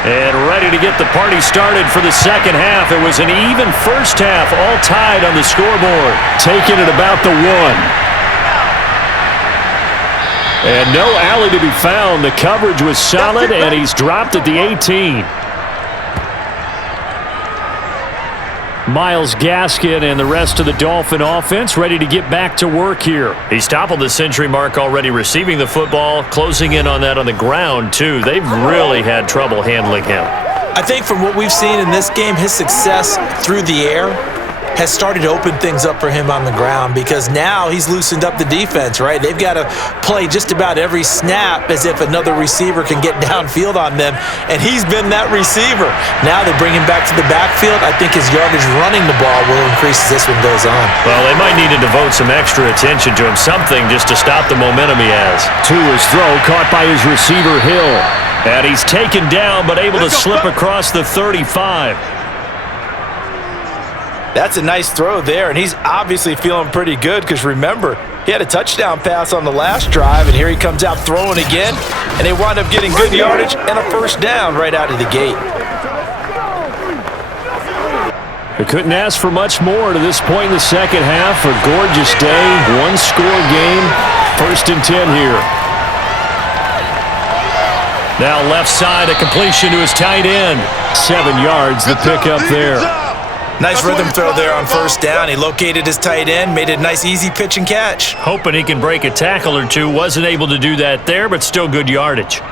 And ready to get the party started for the second half. It was an even first half, all tied on the scoreboard. Taking it about the 1. And no alley to be found. The coverage was solid, and he's dropped at the 18. Myles Gaskin and the rest of the Dolphin offense ready to get back to work here. He's toppled the century mark already receiving the football, closing in on that on the ground, too. They've really had trouble handling him. I think from what we've seen in this game, his success through the air has started to open things up for him on the ground because now he's loosened up the defense, right? They've got to play just about every snap as if another receiver can get downfield on them, and he's been that receiver. Now they bring him back to the backfield. I think his yardage running the ball will increase as this one goes on. Well, they might need to devote some extra attention to him, something just to stop the momentum he has. To his throw, caught by his receiver, Hill. And he's taken down, but able to slip across the 35. That's a nice throw there, and he's obviously feeling pretty good because remember, he had a touchdown pass on the last drive, and here he comes out throwing again, and they wind up getting good yardage and a first down right out of the gate. They couldn't ask for much more to this point in the second half. A gorgeous day, one-score game, 1st and 10 here. Now left side, a completion to his tight end. 7 yards, the pickup there. Nice rhythm throw there on first down. He located his tight end, made it a nice easy pitch and catch. Hoping he can break a tackle or two. Wasn't able to do that there, but still good yardage.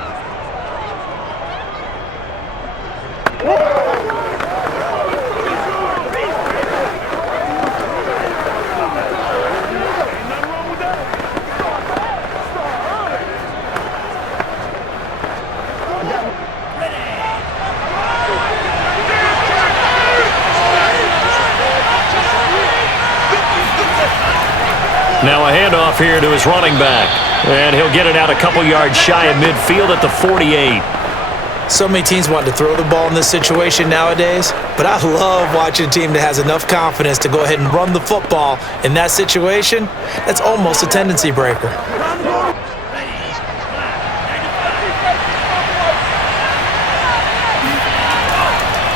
Now a handoff here to his running back. And he'll get it out a couple yards shy of midfield at the 48. So many teams want to throw the ball in this situation nowadays, but I love watching a team that has enough confidence to go ahead and run the football in that situation. That's almost a tendency breaker.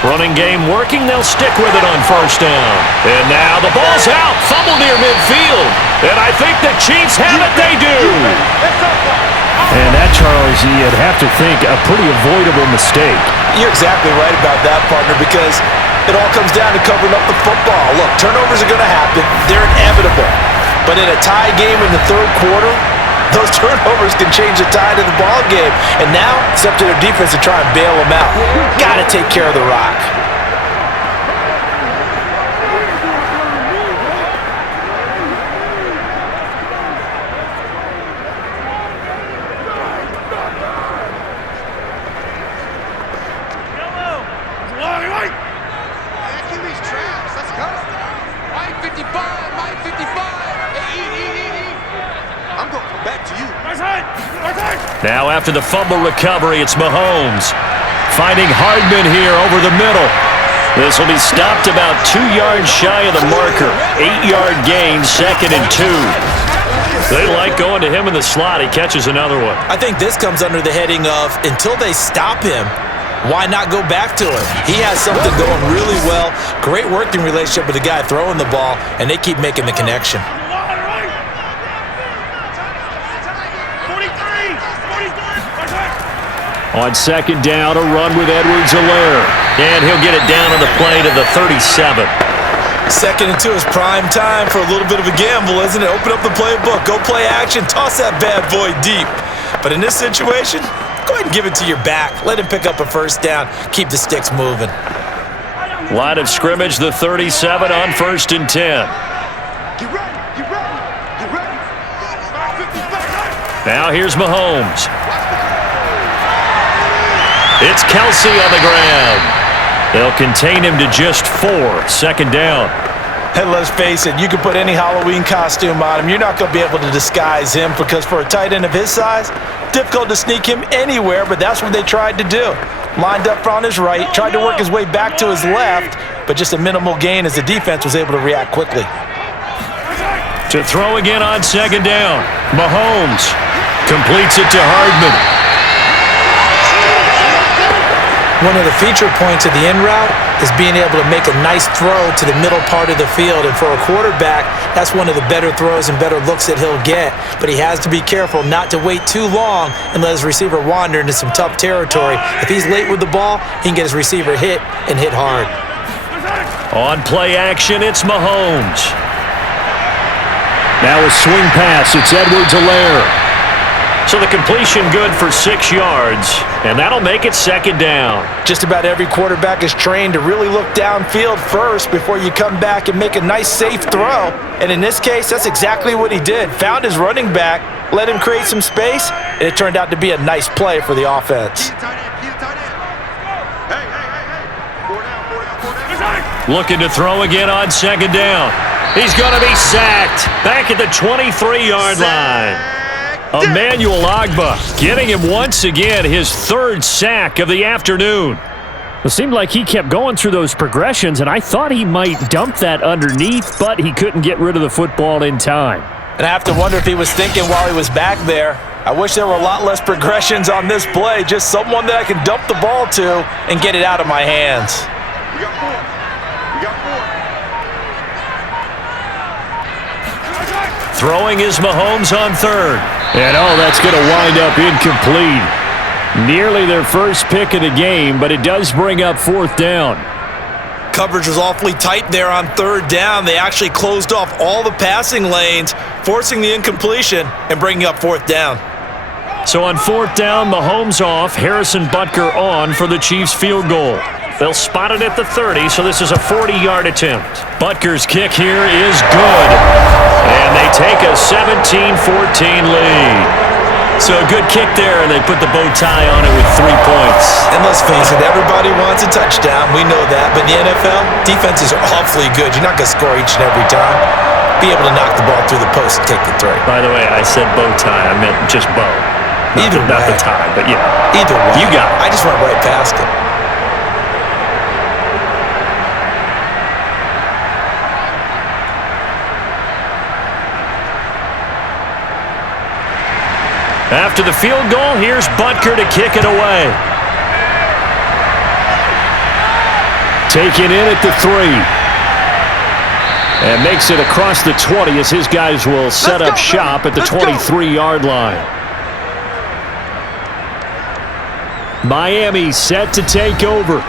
Running game working, they'll stick with it on first down. And now the ball's out, fumble near midfield. And I think the Chiefs have it, they do. And that, Charles, you'd have to think a pretty avoidable mistake. You're exactly right about that, partner, because it all comes down to covering up the football. Look, turnovers are going to happen. They're inevitable. But in a tie game in the third quarter, those turnovers can change the tide of the ball game. And now it's up to their defense to try and bail them out. Got to take care of the rock. Now after the fumble recovery, it's Mahomes. Finding Hardman here over the middle. This will be stopped about 2 yards shy of the marker. 8-yard gain, 2nd and 2. They like going to him in the slot. He catches another one. I think this comes under the heading of until they stop him, why not go back to him? He has something going really well. Great working relationship with the guy throwing the ball, and they keep making the connection. On 2nd down, a run with Edwards-Helaire. And he'll get it down on the play to the 37. 2nd and 2 is prime time for a little bit of a gamble, isn't it? Open up the playbook, go play action, toss that bad boy deep. But in this situation, go ahead and give it to your back. Let him pick up a first down. Keep the sticks moving. Line of scrimmage, the 37 on 1st and 10. Get ready, get ready, get ready. 555. Now here's Mahomes. It's Kelsey on the ground. They'll contain him to just 4. 2nd down. And let's face it, you can put any Halloween costume on him. You're not going to be able to disguise him because for a tight end of his size, difficult to sneak him anywhere, but that's what they tried to do. Lined up on his right, tried to work his way back to his left, but just a minimal gain as the defense was able to react quickly. To throw again on 2nd down. Mahomes completes it to Hardman. One of the feature points of the in route is being able to make a nice throw to the middle part of the field. And for a quarterback, that's one of the better throws and better looks that he'll get. But he has to be careful not to wait too long and let his receiver wander into some tough territory. If he's late with the ball, he can get his receiver hit and hit hard. On play action, it's Mahomes. Now a swing pass. It's Edwards-Helaire. So the completion good for 6 yards, and that'll make it 2nd down. Just about every quarterback is trained to really look downfield first before you come back and make a nice, safe throw. And in this case, that's exactly what he did. Found his running back, let him create some space, and it turned out to be a nice play for the offense. Looking to throw again on 2nd down. He's going to be sacked back at the 23-yard line. Emmanuel Ogbah getting him once again his 3rd sack of the afternoon. It seemed like he kept going through those progressions, and I thought he might dump that underneath, but he couldn't get rid of the football in time. And I have to wonder if he was thinking while he was back there, I wish there were a lot less progressions on this play, just someone that I can dump the ball to and get it out of my hands. We got 4. We got 4. Throwing is Mahomes on 3rd. And that's going to wind up incomplete. Nearly their first pick of the game, but it does bring up 4th down. Coverage was awfully tight there on 3rd down. They actually closed off all the passing lanes, forcing the incompletion and bringing up 4th down. So on 4th down, Mahomes off, Harrison Butker on for the Chiefs field goal. They'll spot it at the 30, so this is a 40-yard attempt. Butker's kick here is good. And they take a 17-14 lead. So a good kick there, and they put the bow tie on it with 3 points. And let's face it, everybody wants a touchdown. We know that. But in the NFL, defenses are awfully good. You're not going to score each and every time. Be able to knock the ball through the post and take the throw. By the way, I said bow tie. I meant just bow. Not the tie, but yeah. Either way. You got it. I just went right past it. After the field goal, here's Butker to kick it away. Taken in at the 3. And makes it across the 20 as his guys will set up shop at the 23-yard line. Miami set to take over.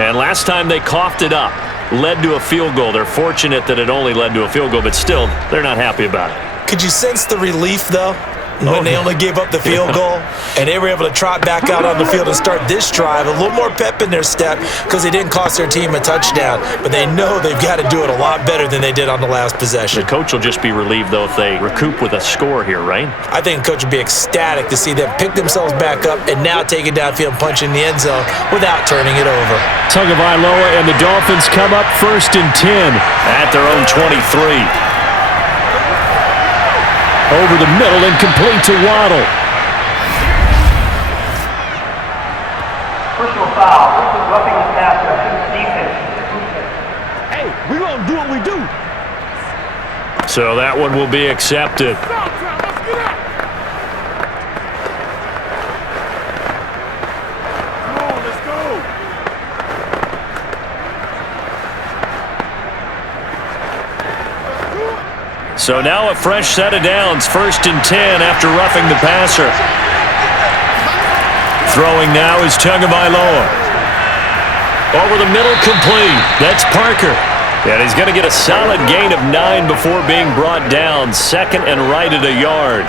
And last time they coughed it up, led to a field goal. They're fortunate that it only led to a field goal, but still, they're not happy about it. Could you sense the relief, though? When they only gave up the field goal and they were able to trot back out on the field and start this drive, a little more pep in their step because they didn't cost their team a touchdown. But they know they've got to do it a lot better than they did on the last possession. The coach will just be relieved, though, if they recoup with a score here, right? I think the coach would be ecstatic to see them pick themselves back up and now take it downfield and punch in the end zone without turning it over. Tagovailoa and the Dolphins come up 1st and 10. At their own 23. Over the middle and complete to Waddle. Personal foul. This is roughing the passer. Defense. Hey, we gonna do what we do. So that one will be accepted. So now a fresh set of downs, 1st and 10 after roughing the passer. Throwing now is Tagovailoa. Over the middle, complete. That's Parker. And he's going to get a solid gain of 9 before being brought down. 2nd and right at a yard.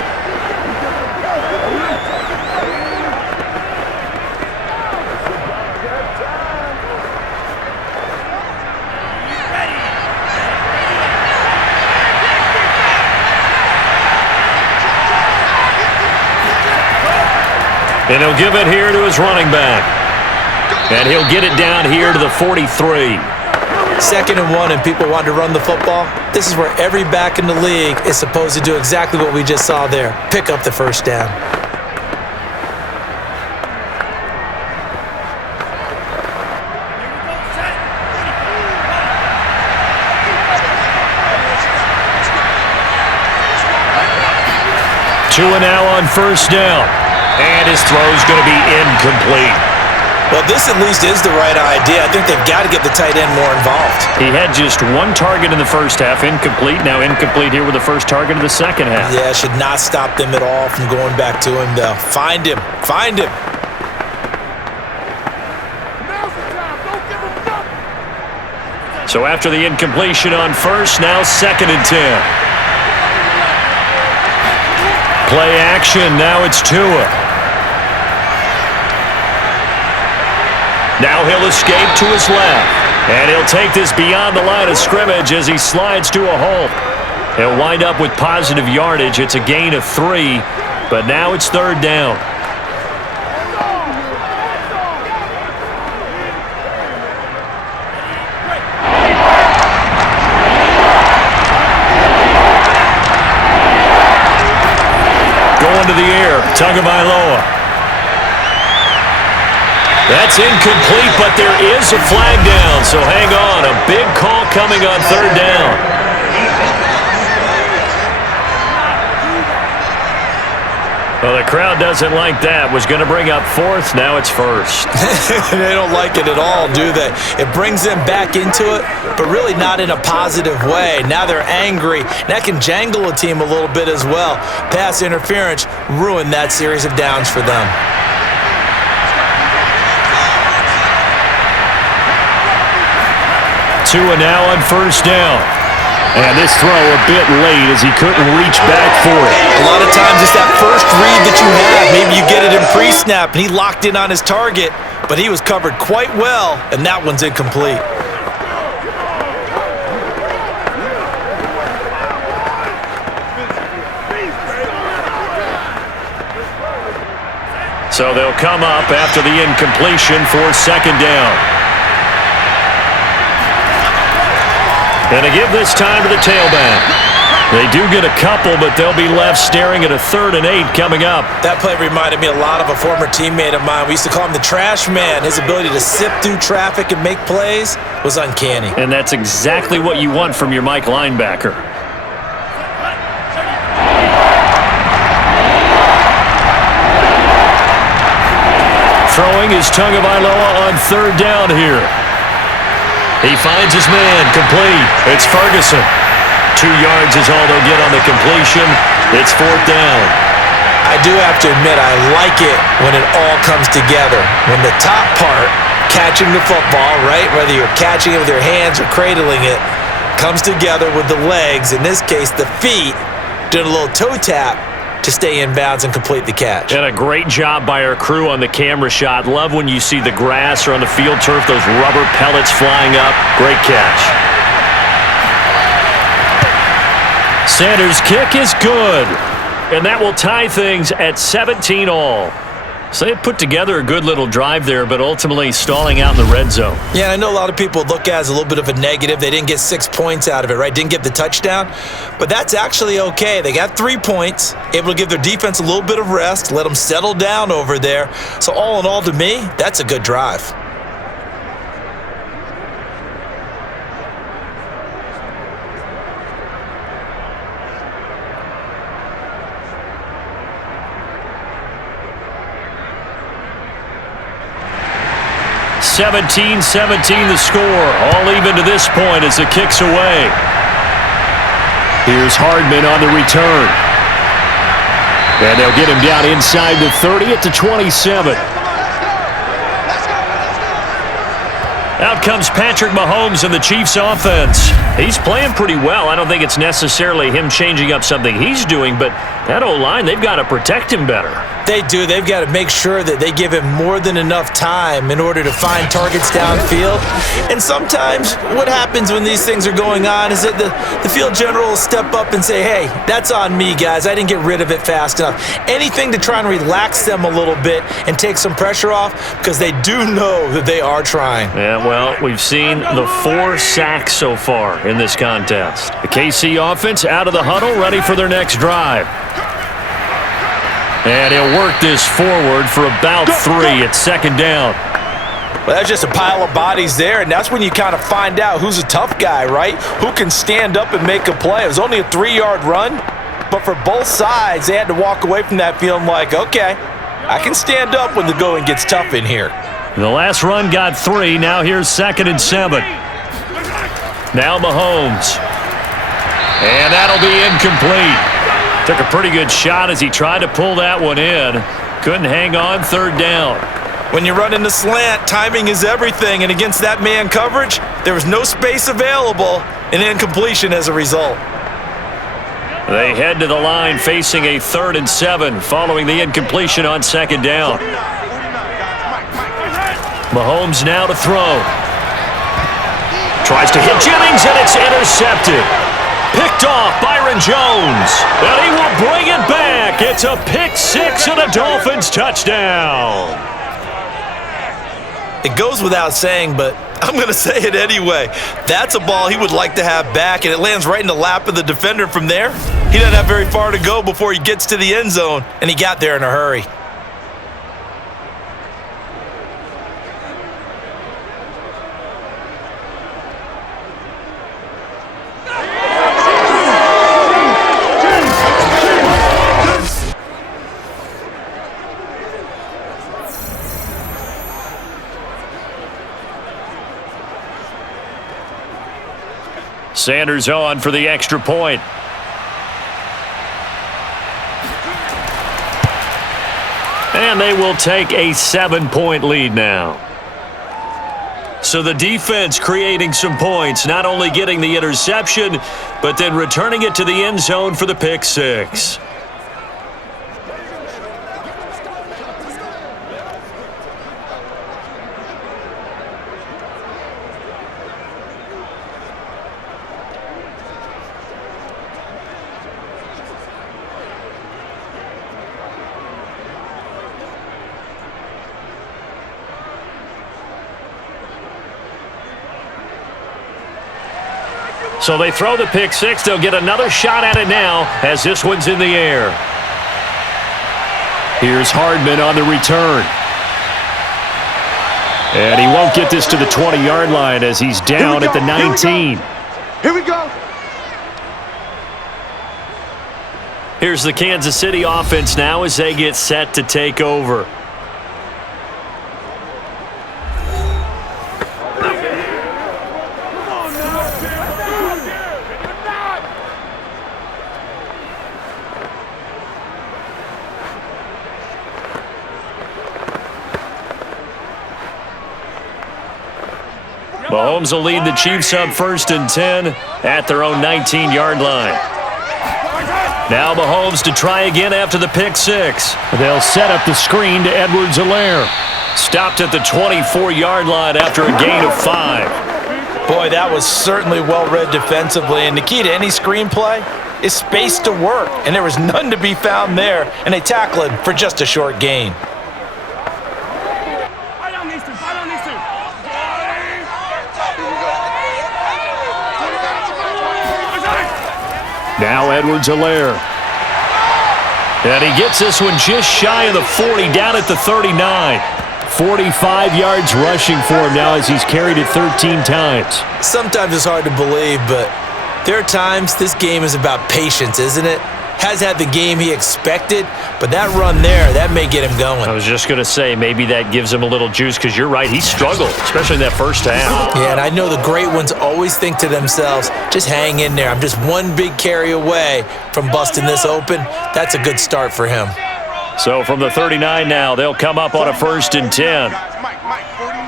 And he'll give it here to his running back. And he'll get it down here to the 43. 2nd and 1 and people want to run the football. This is where every back in the league is supposed to do exactly what we just saw there. Pick up the first down. Two and now on 1st down. And his throw's going to be incomplete. Well, this at least is the right idea. I think they've got to get the tight end more involved. He had just 1 target in the first half, incomplete. Now incomplete here with the first target of the second half. Yeah, should not stop them at all from going back to him, though. Find him. Find him. So after the incompletion on 1st, now 2nd and 10. Play action. Now it's Tua. Now he'll escape to his left. And he'll take this beyond the line of scrimmage as he slides to a halt. He'll wind up with positive yardage. It's a gain of 3, but now it's 3rd down. Going to the air, Tagovailoa. That's incomplete, but there is a flag down, so hang on. A big call coming on 3rd down. Well, the crowd doesn't like that. Was going to bring up 4th, now it's 1st. They don't like it at all, do they? It brings them back into it, but really not in a positive way. Now they're angry. That can jangle a team a little bit as well. Pass interference ruined that series of downs for them. Tua now on 1st down. And this throw a bit late as he couldn't reach back for it. A lot of times it's that first read that you have. Maybe you get it in pre-snap, and he locked in on his target, but he was covered quite well, and that one's incomplete. So they'll come up after the incompletion for 2nd down. And to give this time to the tailback. They do get a couple, but they'll be left staring at a 3rd and 8 coming up. That play reminded me a lot of a former teammate of mine. We used to call him the trash man. His ability to sift through traffic and make plays was uncanny. And that's exactly what you want from your Mike linebacker. Throwing is Tagovailoa on 3rd down here. He finds his man, complete. It's Ferguson. 2 yards is all they'll get on the completion. It's 4th down. I do have to admit, I like it when it all comes together. When the top part, catching the football, right, whether you're catching it with your hands or cradling it, comes together with the legs, in this case the feet, doing a little toe tap to stay in bounds and complete the catch. And a great job by our crew on the camera shot. Love when you see the grass or on the field turf, those rubber pellets flying up. Great catch. Sanders' kick is good. And that will tie things at 17 all. So they put together a good little drive there, but ultimately stalling out in the red zone. Yeah, I know a lot of people look at it as a little bit of a negative. They didn't get 6 points out of it, right? Didn't get the touchdown. But that's actually okay. They got 3 points, able to give their defense a little bit of rest, let them settle down over there. So all in all, to me, that's a good drive. (17-17) the score. All even to this point as the kick's away. Here's Hardman on the return. And they'll get him down inside the 30 at the 27. Out comes Patrick Mahomes and the Chiefs offense. He's playing pretty well. I don't think it's necessarily him changing up something he's doing, but that O-line, they've got to protect him better. They do. They've got to make sure that they give him more than enough time in order to find targets downfield. And sometimes what happens when these things are going on is that the field general will step up and say, hey, that's on me, guys. I didn't get rid of it fast enough. Anything to try and relax them a little bit and take some pressure off, because they do know that they are trying. Yeah, well, we've seen the 4 sacks so far in this contest. The KC offense out of the huddle, ready for their next drive. And he'll work this forward for about 3 at second down. Well, that's just a pile of bodies there, and that's when you kind of find out who's a tough guy, right? Who can stand up and make a play. It was only a 3-yard run, but for both sides, they had to walk away from that feeling like, okay, I can stand up when the going gets tough in here. The last run got 3. Now here's 2nd and 7. Now Mahomes. And that'll be incomplete. Took a pretty good shot as he tried to pull that one in. Couldn't hang on, 3rd down. When you run in the slant, timing is everything, and against that man coverage, there was no space available, and incompletion as a result. They head to the line facing a 3rd and 7 following the incompletion on 2nd down. Mahomes now to throw. Tries to hit Jennings, and it's intercepted. Picked off Byron Jones, and he will bring it back. It's a pick 6 and a Dolphins touchdown. It goes without saying, but I'm going to say it anyway. That's a ball he would like to have back, and it lands right in the lap of the defender from there. He doesn't have very far to go before he gets to the end zone, and he got there in a hurry. Sanders on for the extra point. And they will take a 7-point lead now. So the defense creating some points, not only getting the interception, but then returning it to the end zone for the pick 6. So they throw the pick 6. They'll get another shot at it now as this one's in the air. Here's Hardman on the return. And he won't get this to the 20-yard line as he's down at the 19. Here we go. Here's the Kansas City offense now as they get set to take over. Mahomes will lead the Chiefs up 1st and 10 at their own 19-yard line. Now Mahomes to try again after the pick 6. They'll set up the screen to Edwards-Helaire. Stopped at the 24-yard line after a gain of 5. Boy, that was certainly well-read defensively, and the key to any screenplay is space to work, and there was none to be found there, and they tackle him for just a short gain. Now Edwards-Helaire. And he gets this one just shy of the 40, down at the 39. 45 yards rushing for him now as he's carried it 13 times. Sometimes it's hard to believe, but there are times this game is about patience, isn't it? Has had the game he expected, but that run there, that may get him going. I was just going to say, maybe that gives him a little juice because you're right, he struggled, especially in that first half. Yeah, and I know the great ones always think to themselves, just hang in there. I'm just one big carry away from busting this open. That's a good start for him. So from the 39 now, they'll come up on a 1st and 10. Mike, 49.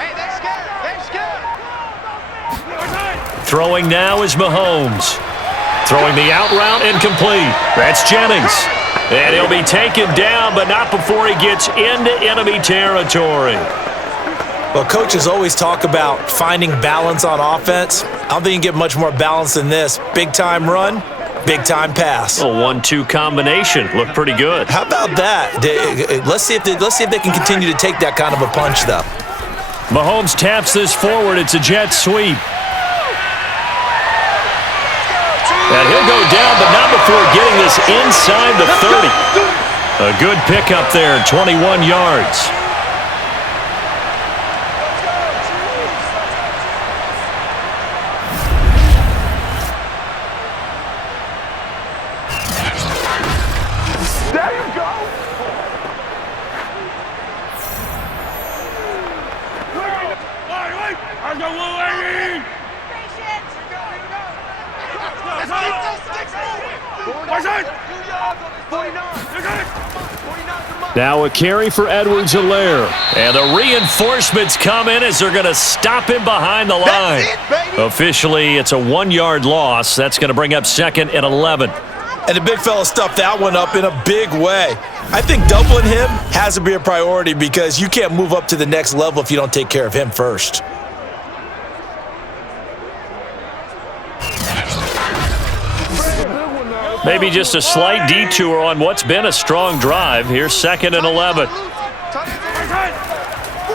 Hey, they scared. Throwing now is Mahomes. Throwing the out route incomplete. That's Jennings. And he'll be taken down, but not before he gets into enemy territory. Well, coaches always talk about finding balance on offense. I don't think you can get much more balance than this. Big-time run, big-time pass. A 1-2 combination. Looked pretty good. How about that? Let's see if they can continue to take that kind of a punch, though. Mahomes taps this forward. It's a jet sweep. And he'll go down, but not before getting this inside the 30. A good pickup there, 21 yards. There you go. Now a carry for Edwards-Helaire. And the reinforcements come in as they're going to stop him behind the line. Officially, it's a 1-yard loss. That's going to bring up 2nd and 11. And the big fella stuffed that one up in a big way. I think doubling him has to be a priority because you can't move up to the next level if you don't take care of him first. Maybe just a slight detour on what's been a strong drive. Here's 2nd and 11.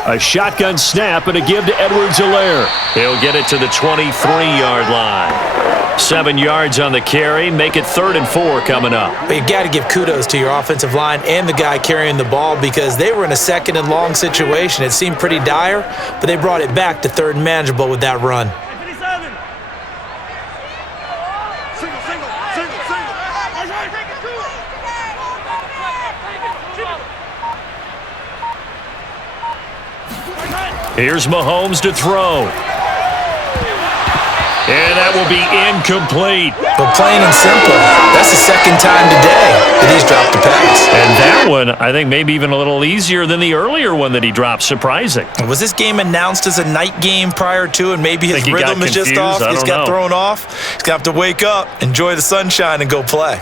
A shotgun snap and a give to Edwards-Helaire. He'll get it to the 23-yard line. 7 yards on the carry. Make it 3rd and 4 coming up. But you got to give kudos to your offensive line and the guy carrying the ball because they were in a 2nd and long situation. It seemed pretty dire, but they brought it back to 3rd and manageable with that run. Here's Mahomes to throw. And that will be incomplete. But plain and simple, that's the 2nd time today that he's dropped a pass. And that one, I think, maybe even a little easier than the earlier one that he dropped. Surprising. Was this game announced as a night game prior to, and maybe his rhythm is just off? He's got thrown off. He's going to have to wake up, enjoy the sunshine, and go play.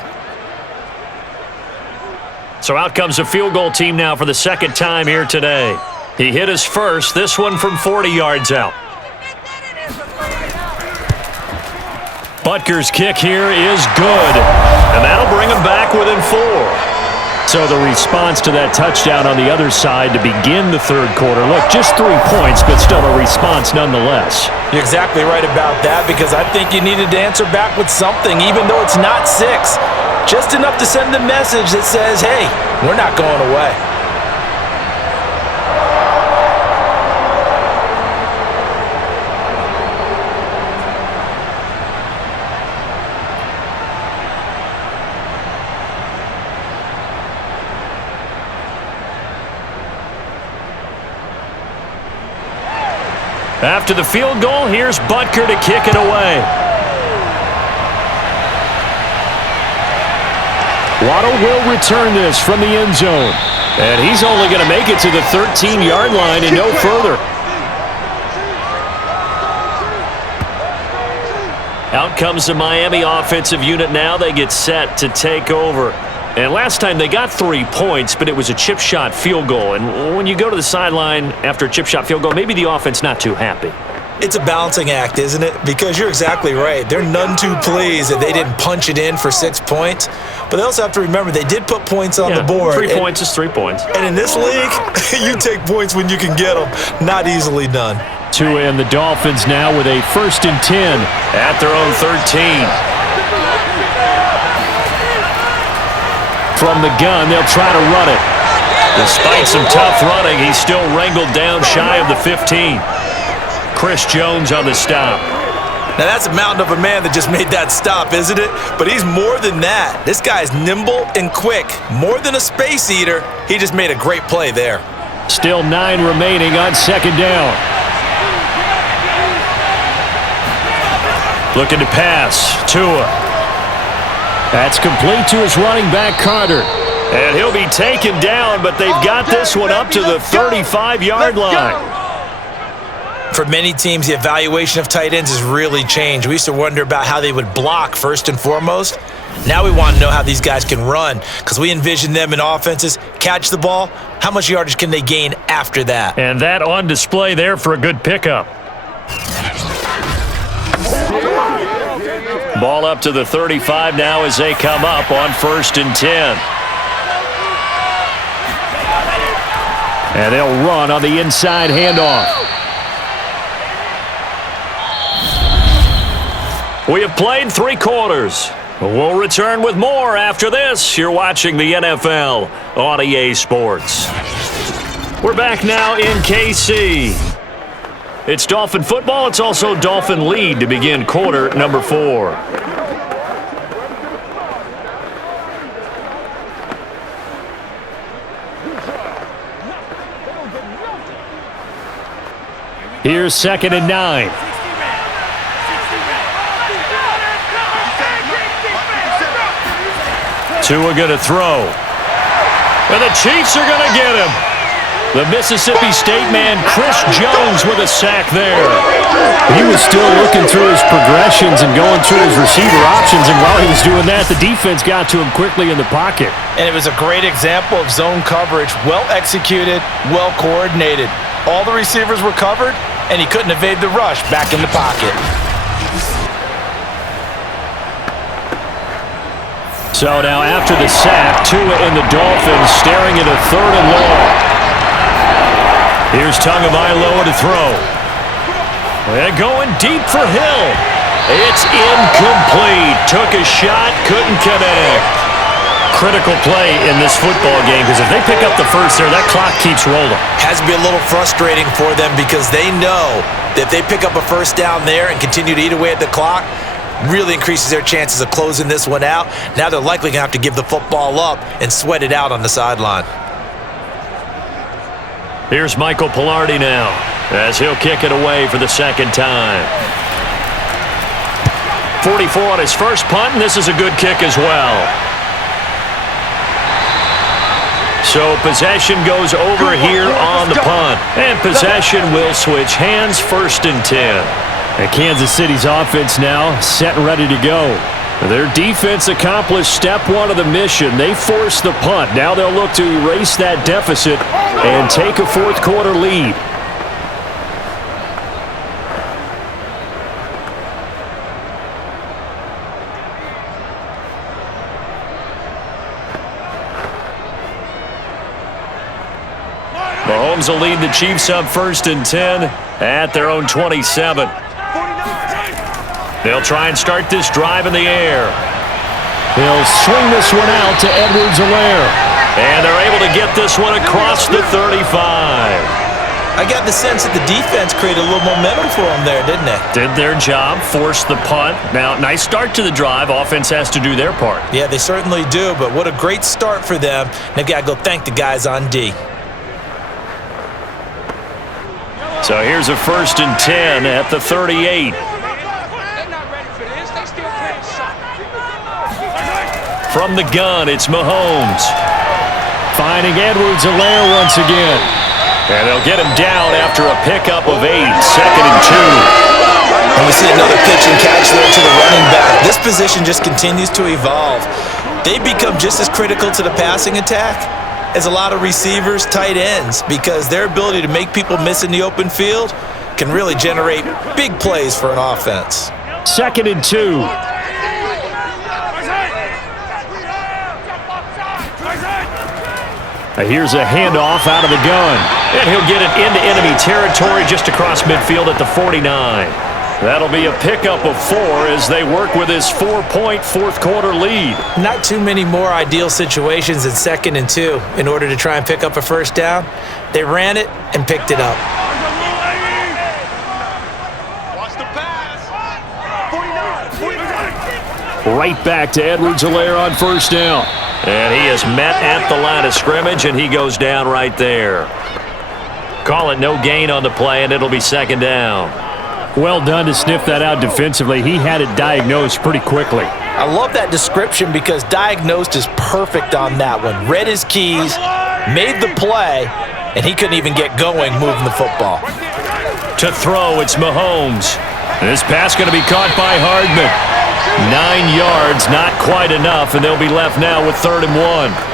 So out comes a field goal team now for the 2nd time here today. He hit his first, this one from 40 yards out. Butker's kick here is good, and that'll bring him back within 4. So the response to that touchdown on the other side to begin the 3rd quarter. Look, just 3 points, but still a response nonetheless. You're exactly right about that because I think you needed to answer back with something, even though it's not 6. Just enough to send the message that says, hey, we're not going away. After the field goal, here's Butker to kick it away. Waddle will return this from the end zone. And he's only going to make it to the 13-yard line and no further. Out comes the Miami offensive unit now. They get set to take over. And last time they got 3 points, but it was a chip shot field goal. And when you go to the sideline after a chip shot field goal, maybe the offense not too happy. It's a balancing act, isn't it? Because you're exactly right. They're none too pleased that they didn't punch it in for 6 points. But they also have to remember they did put points on the board. 3 points is 3 points. And in this league, you take points when you can get them. Not easily done. And the Dolphins now with a 1st and 10 at their own 13. From the gun, they'll try to run it. Despite some tough running, he's still wrangled down shy of the 15. Chris Jones on the stop. Now, that's a mountain of a man that just made that stop, isn't it? But he's more than that. This guy's nimble and quick. More than a space eater, he just made a great play there. Still 9 remaining on second down. Looking to pass. Tua. That's complete to his running back, Carter. And he'll be taken down, but they've got this one up to the 35-yard line. For many teams, the evaluation of tight ends has really changed. We used to wonder about how they would block first and foremost. Now we want to know how these guys can run, because we envision them in offenses catch the ball. How much yardage can they gain after that? And that on display there for a good pickup. Ball up to the 35 now as they come up on 1st and 10. And they'll run on the inside handoff. We have played 3 quarters. We'll return with more after this. You're watching the NFL on EA Sports. We're back now in KC. It's Dolphin football. It's also Dolphin lead to begin quarter number 4. Here's 2nd and 9. Tua going to throw. And the Chiefs are going to get him. The Mississippi State man, Chris Jones, with a sack there. He was still looking through his progressions and going through his receiver options, and while he was doing that, the defense got to him quickly in the pocket. And it was a great example of zone coverage. Well executed, well coordinated. All the receivers were covered, and he couldn't evade the rush back in the pocket. So now after the sack, Tua and the Dolphins staring at a 3rd and long. Here's Tagovailoa to throw. And going deep for Hill. It's incomplete. Took a shot, couldn't connect. Critical play in this football game, because if they pick up the first there, that clock keeps rolling. Has to be a little frustrating for them, because they know that if they pick up a first down there and continue to eat away at the clock, really increases their chances of closing this one out. Now they're likely going to have to give the football up and sweat it out on the sideline. Here's Michael Pilardi now, as he'll kick it away for the 2nd time. 44 on his first punt, and this is a good kick as well. So possession goes over here on the punt. And possession will switch hands, 1st and 10. And Kansas City's offense now set and ready to go. Their defense accomplished step 1 of the mission. They forced the punt. Now they'll look to erase that deficit and take a 4th quarter lead. Mahomes will lead the Chiefs up 1st and 10 at their own 27. They'll try and start this drive in the air. They'll swing this one out to Edwards-Helaire. And they're able to get this one across the 35. I got the sense that the defense created a little momentum for them there, didn't they? Did their job, forced the punt. Now, nice start to the drive. Offense has to do their part. Yeah, they certainly do, but what a great start for them. They've got to go thank the guys on D. So here's a 1st and 10 at the 38. From the gun, it's Mahomes. Finding Edwards-Helaire once again. And they'll get him down after a pickup of 8, 2nd and 2. And we see another pitch and catch there to the running back. This position just continues to evolve. They become just as critical to the passing attack as a lot of receivers, tight ends, because their ability to make people miss in the open field can really generate big plays for an offense. 2nd and 2. Here's a handoff out of the gun. And he'll get it into enemy territory just across midfield at the 49. That'll be a pickup of 4 as they work with his 4-point fourth-quarter lead. Not too many more ideal situations in 2nd and 2 in order to try and pick up a first down. They ran it and picked it up. Watch the pass. 49. Right back to Edwards-Helaire on first down. And he is met at the line of scrimmage, and he goes down right there. Call it no gain on the play, and it'll be 2nd down. Well done to sniff that out defensively. He had it diagnosed pretty quickly. I love that description because diagnosed is perfect on that one. Read his keys, made the play, and he couldn't even get going moving the football. To throw, it's Mahomes. This pass going to be caught by Hardman. 9 yards, not quite enough, and they'll be left now with 3rd and 1.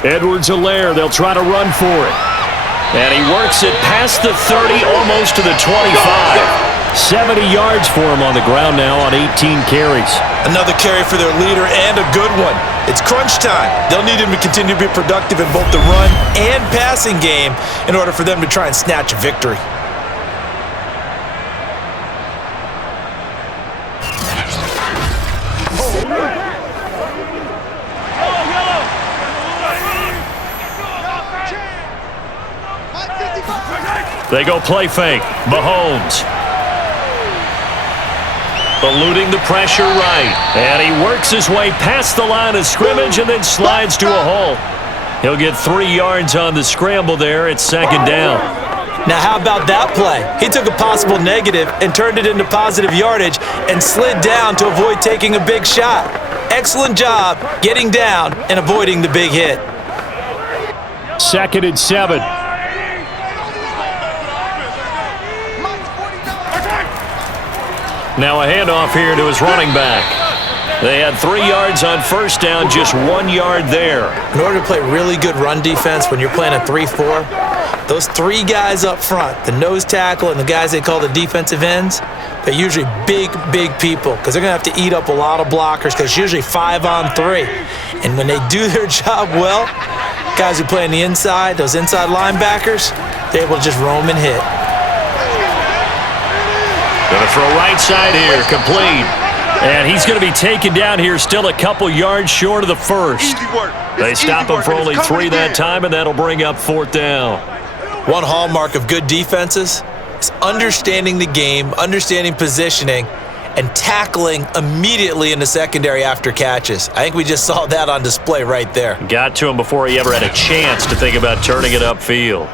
Edwards-Helaire, they'll try to run for it. And he works it past the 30, almost to the 25. 70 yards for him on the ground now on 18 carries. Another carry for their leader and a good one. It's crunch time. They'll need him to continue to be productive in both the run and passing game in order for them to try and snatch a victory. They go play fake. Mahomes. Eluding the pressure right. And he works his way past the line of scrimmage and then slides to a hole. He'll get 3 yards on the scramble there. It's 2nd down. Now, how about that play? He took a possible negative and turned it into positive yardage and slid down to avoid taking a big shot. Excellent job getting down and avoiding the big hit. 2nd and 7. Now a handoff here to his running back. They had 3 yards on first down, just 1 yard there. In order to play really good run defense when you're playing a 3-4, those 3 guys up front, the nose tackle and the guys they call the defensive ends, they're usually big people because they're going to have to eat up a lot of blockers because it's usually 5 on 3. And when they do their job well, guys who play on the inside, those inside linebackers, they're able to just roam and hit. Going to throw right side here, complete. And he's going to be taken down here still a couple yards short of the first. They stop him for only 3 that time, and that'll bring up 4th down. One hallmark of good defenses is understanding the game, understanding positioning, and tackling immediately in the secondary after catches. I think we just saw that on display right there. Got to him before he ever had a chance to think about turning it upfield.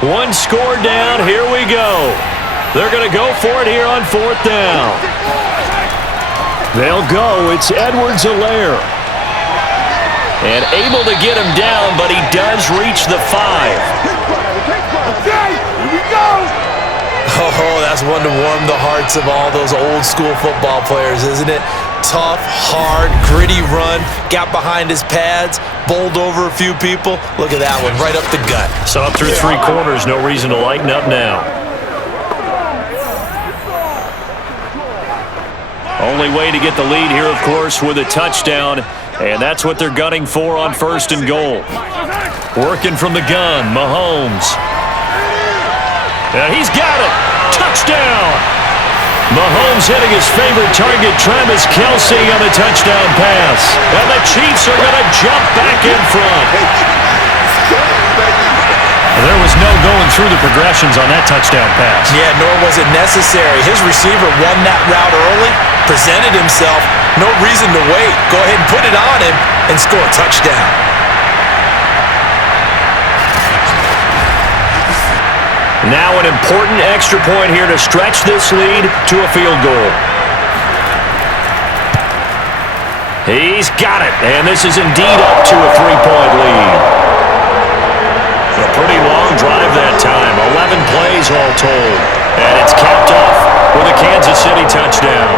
One score down, here we go. They're going to go for it here on 4th down. They'll go, it's Edwards-Helaire. And able to get him down, but he does reach the 5. Okay, here we go. Oh, that's one to warm the hearts of all those old school football players, isn't it? Tough, hard, gritty run, got behind his pads, bowled over a few people. Look at that one, right up the gut. So up through 3 quarters, no reason to lighten up now. Only way to get the lead here, of course, with a touchdown, and that's what they're gunning for on 1st and goal. Working from the gun, Mahomes. And he's got it. Touchdown. Mahomes hitting his favorite target, Travis Kelce, on the touchdown pass. And the Chiefs are going to jump back in front. There was no going through the progressions on that touchdown pass. Yeah, nor was it necessary. His receiver won that route early, presented himself, no reason to wait. Go ahead and put it on him and score a touchdown. Now an important extra point here to stretch this lead to a field goal. He's got it, and this is indeed up to a 3-point lead. A pretty long drive that time, 11 plays all told. And it's capped off with a Kansas City touchdown.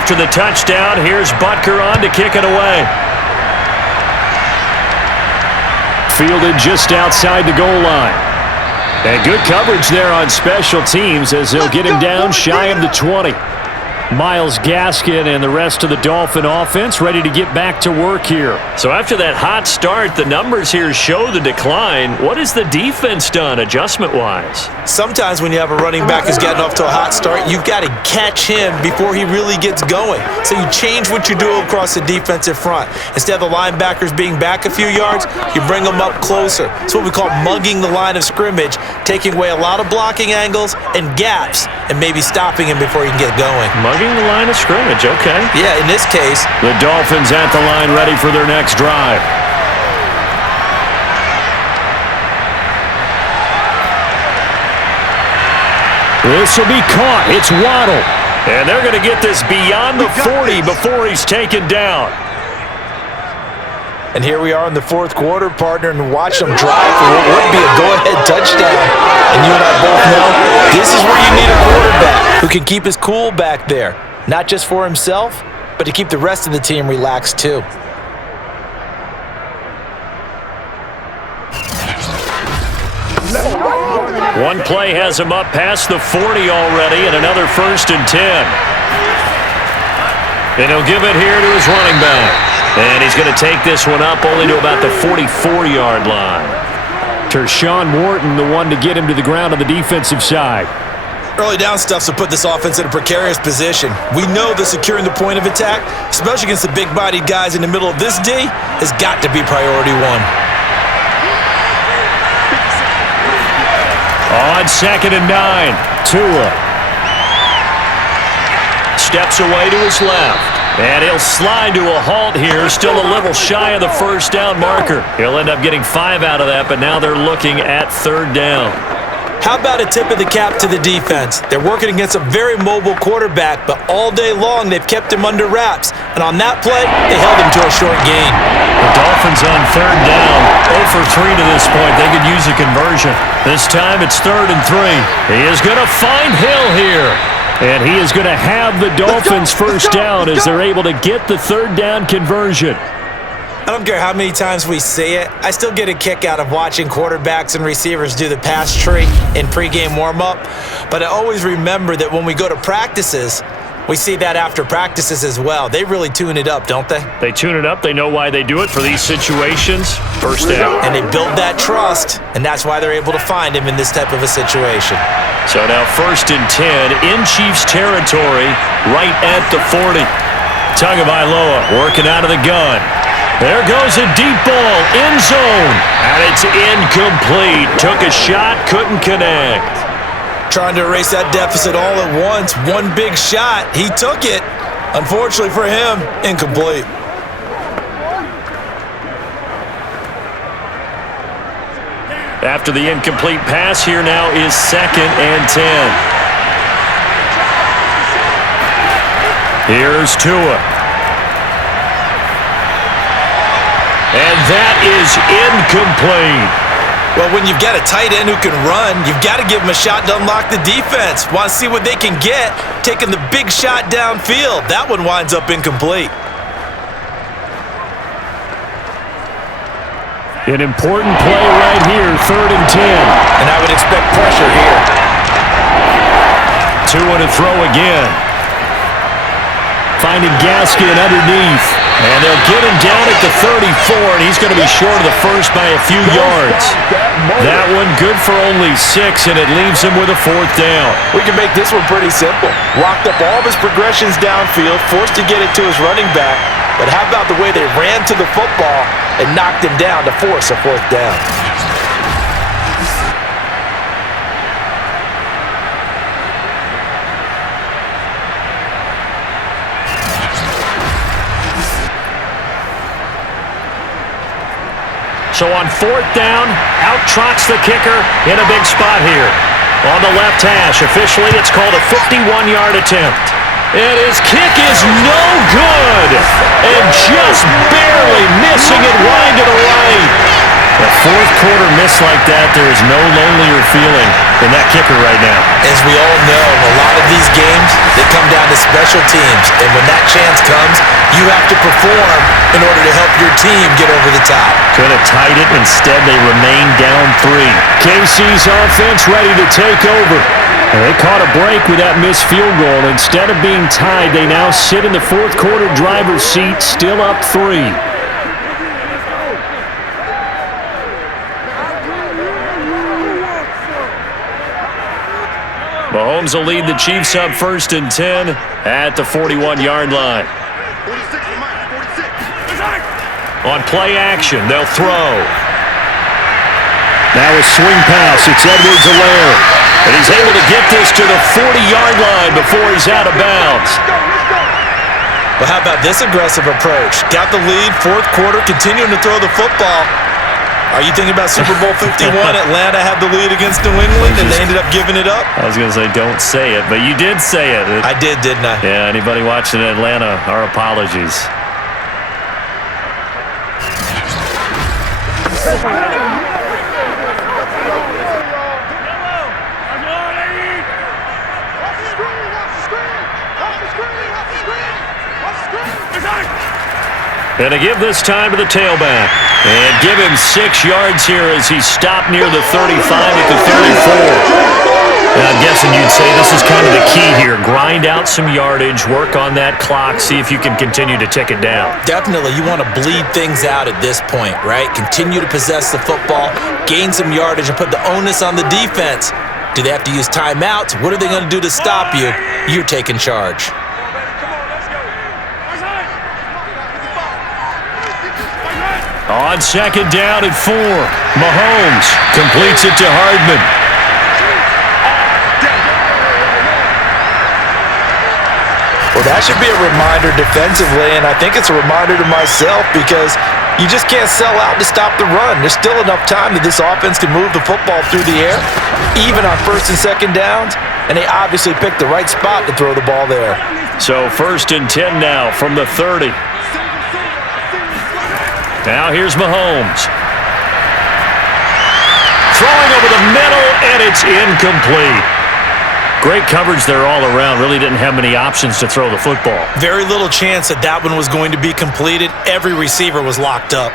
after the touchdown. Here's Butker on to kick it away. Fielded just outside the goal line. And good coverage there on special teams as they'll get him down shy of the 20. Myles Gaskin and the rest of the Dolphin offense ready to get back to work here. So after that hot start, the numbers here show the decline. What has the defense done adjustment-wise? Sometimes when you have a running back who's getting off to a hot start, you've got to catch him before he really gets going. So you change what you do across the defensive front. Instead of the linebackers being back a few yards, you bring them up closer. It's what we call mugging the line of scrimmage, taking away a lot of blocking angles and gaps and maybe stopping him before he can get going. Mugging the line of scrimmage, okay. Yeah, in this case. The Dolphins at the line ready for their next drive. This will be caught. It's Waddle. And they're going to get this beyond the 40 before he's taken down. And here we are in the fourth quarter, partner, and watch them drive for what would be a go-ahead touchdown. And you and I both know this is where you need a quarterback who can keep his cool back there. Not just for himself, but to keep the rest of the team relaxed too. One play has him up past the 40 already, and another 1st and 10. And he'll give it here to his running back. And he's going to take this one up only to about the 44-yard line. Tershawn Wharton, the one to get him to the ground on the defensive side. Early down stuffs will put this offense in a precarious position. We know that securing the point of attack, especially against the big-bodied guys in the middle of this D, has got to be priority one. On 2nd and 9, Tua. Steps away to his left. And he'll slide to a halt here, still a little shy of the first down marker. He'll end up getting 5 out of that, but now they're looking at 3rd down. How about a tip of the cap to the defense? They're working against a very mobile quarterback, but all day long they've kept him under wraps. And on that play, they held him to a short gain. The Dolphins on 3rd down, 0 for 3 to this point. They could use a conversion. This time it's 3rd and 3. He is going to find Hill here. And he is going to have the Dolphins first down as they're able to get the 3rd down conversion. I don't care how many times we see it. I still get a kick out of watching quarterbacks and receivers do the pass tree in pregame warm-up. But I always remember that when we go to practices, we see that after practices as well. They really tune it up, don't they? They tune it up. They know why they do it for these situations. First down. And they build that trust, and that's why they're able to find him in this type of a situation. So now 1st and 10 in Chiefs territory, right at the 40. Tagovailoa working out of the gun. There goes a deep ball, end zone, and it's incomplete. Took a shot, couldn't connect. Trying to erase that deficit all at once. One big shot. He took it. Unfortunately for him, incomplete. After the incomplete pass, here now is 2nd and 10. Here's Tua. And that is incomplete. Well, when you've got a tight end who can run, you've got to give him a shot to unlock the defense. Want to see what they can get, taking the big shot downfield. That one winds up incomplete. An important play right here, 3rd and 10. And I would expect pressure here. Tua to throw again. Finding Gaskin underneath. And they'll get him down at the 34, and he's going to be short of the first by a few yards. That one good for only 6, and it leaves him with a 4th down. We can make this one pretty simple. Locked up all of his progressions downfield, forced to get it to his running back. But how about the way they ran to the football and knocked him down to force a 4th down? So on 4th down, out trots the kicker in a big spot here. On the left hash, officially it's called a 51-yard attempt. And his kick is no good. And just barely missing it wide to the right. A fourth quarter miss like that, there is no lonelier feeling than that kicker right now. As we all know, a lot of these games, they come down to special teams. And when that chance comes, you have to perform in order to help your team get over the top. Could have tied it. Instead, they remain down 3. KC's offense ready to take over. And they caught a break with that missed field goal. Instead of being tied, they now sit in the fourth quarter driver's seat, still up 3. Mahomes will lead the Chiefs up 1st and 10 at the 41-yard line. 46, Mike, 46. On play action, they'll throw. Now a swing pass. It's Edwards-Helaire. And he's able to get this to the 40-yard line before he's out of bounds. Well, how about this aggressive approach? Got the lead, fourth quarter, continuing to throw the football. Are you thinking about Super Bowl 51? Atlanta had the lead against New England, and they ended up giving it up? I was going to say, don't say it, but you did say it. I did, didn't I? Yeah, anybody watching Atlanta, our apologies. And to give this time to the tailback. And give him 6 yards here as he stopped near the 35 at the 34. And I'm guessing you'd say this is kind of the key here. Grind out some yardage, work on that clock, see if you can continue to tick it down. Definitely, you want to bleed things out at this point, right? Continue to possess the football, gain some yardage, and put the onus on the defense. Do they have to use timeouts? What are they going to do to stop you? You're taking charge. On 2nd down and 4, Mahomes completes it to Hardman. Well, that should be a reminder defensively, and I think it's a reminder to myself because you just can't sell out to stop the run. There's still enough time that this offense can move the football through the air, even on 1st and 2nd downs, and they obviously picked the right spot to throw the ball there. So 1st and 10 now from the 30. Now here's Mahomes. Throwing over the middle, and it's incomplete. Great coverage there all around. Really didn't have many options to throw the football. Very little chance that that one was going to be completed. Every receiver was locked up.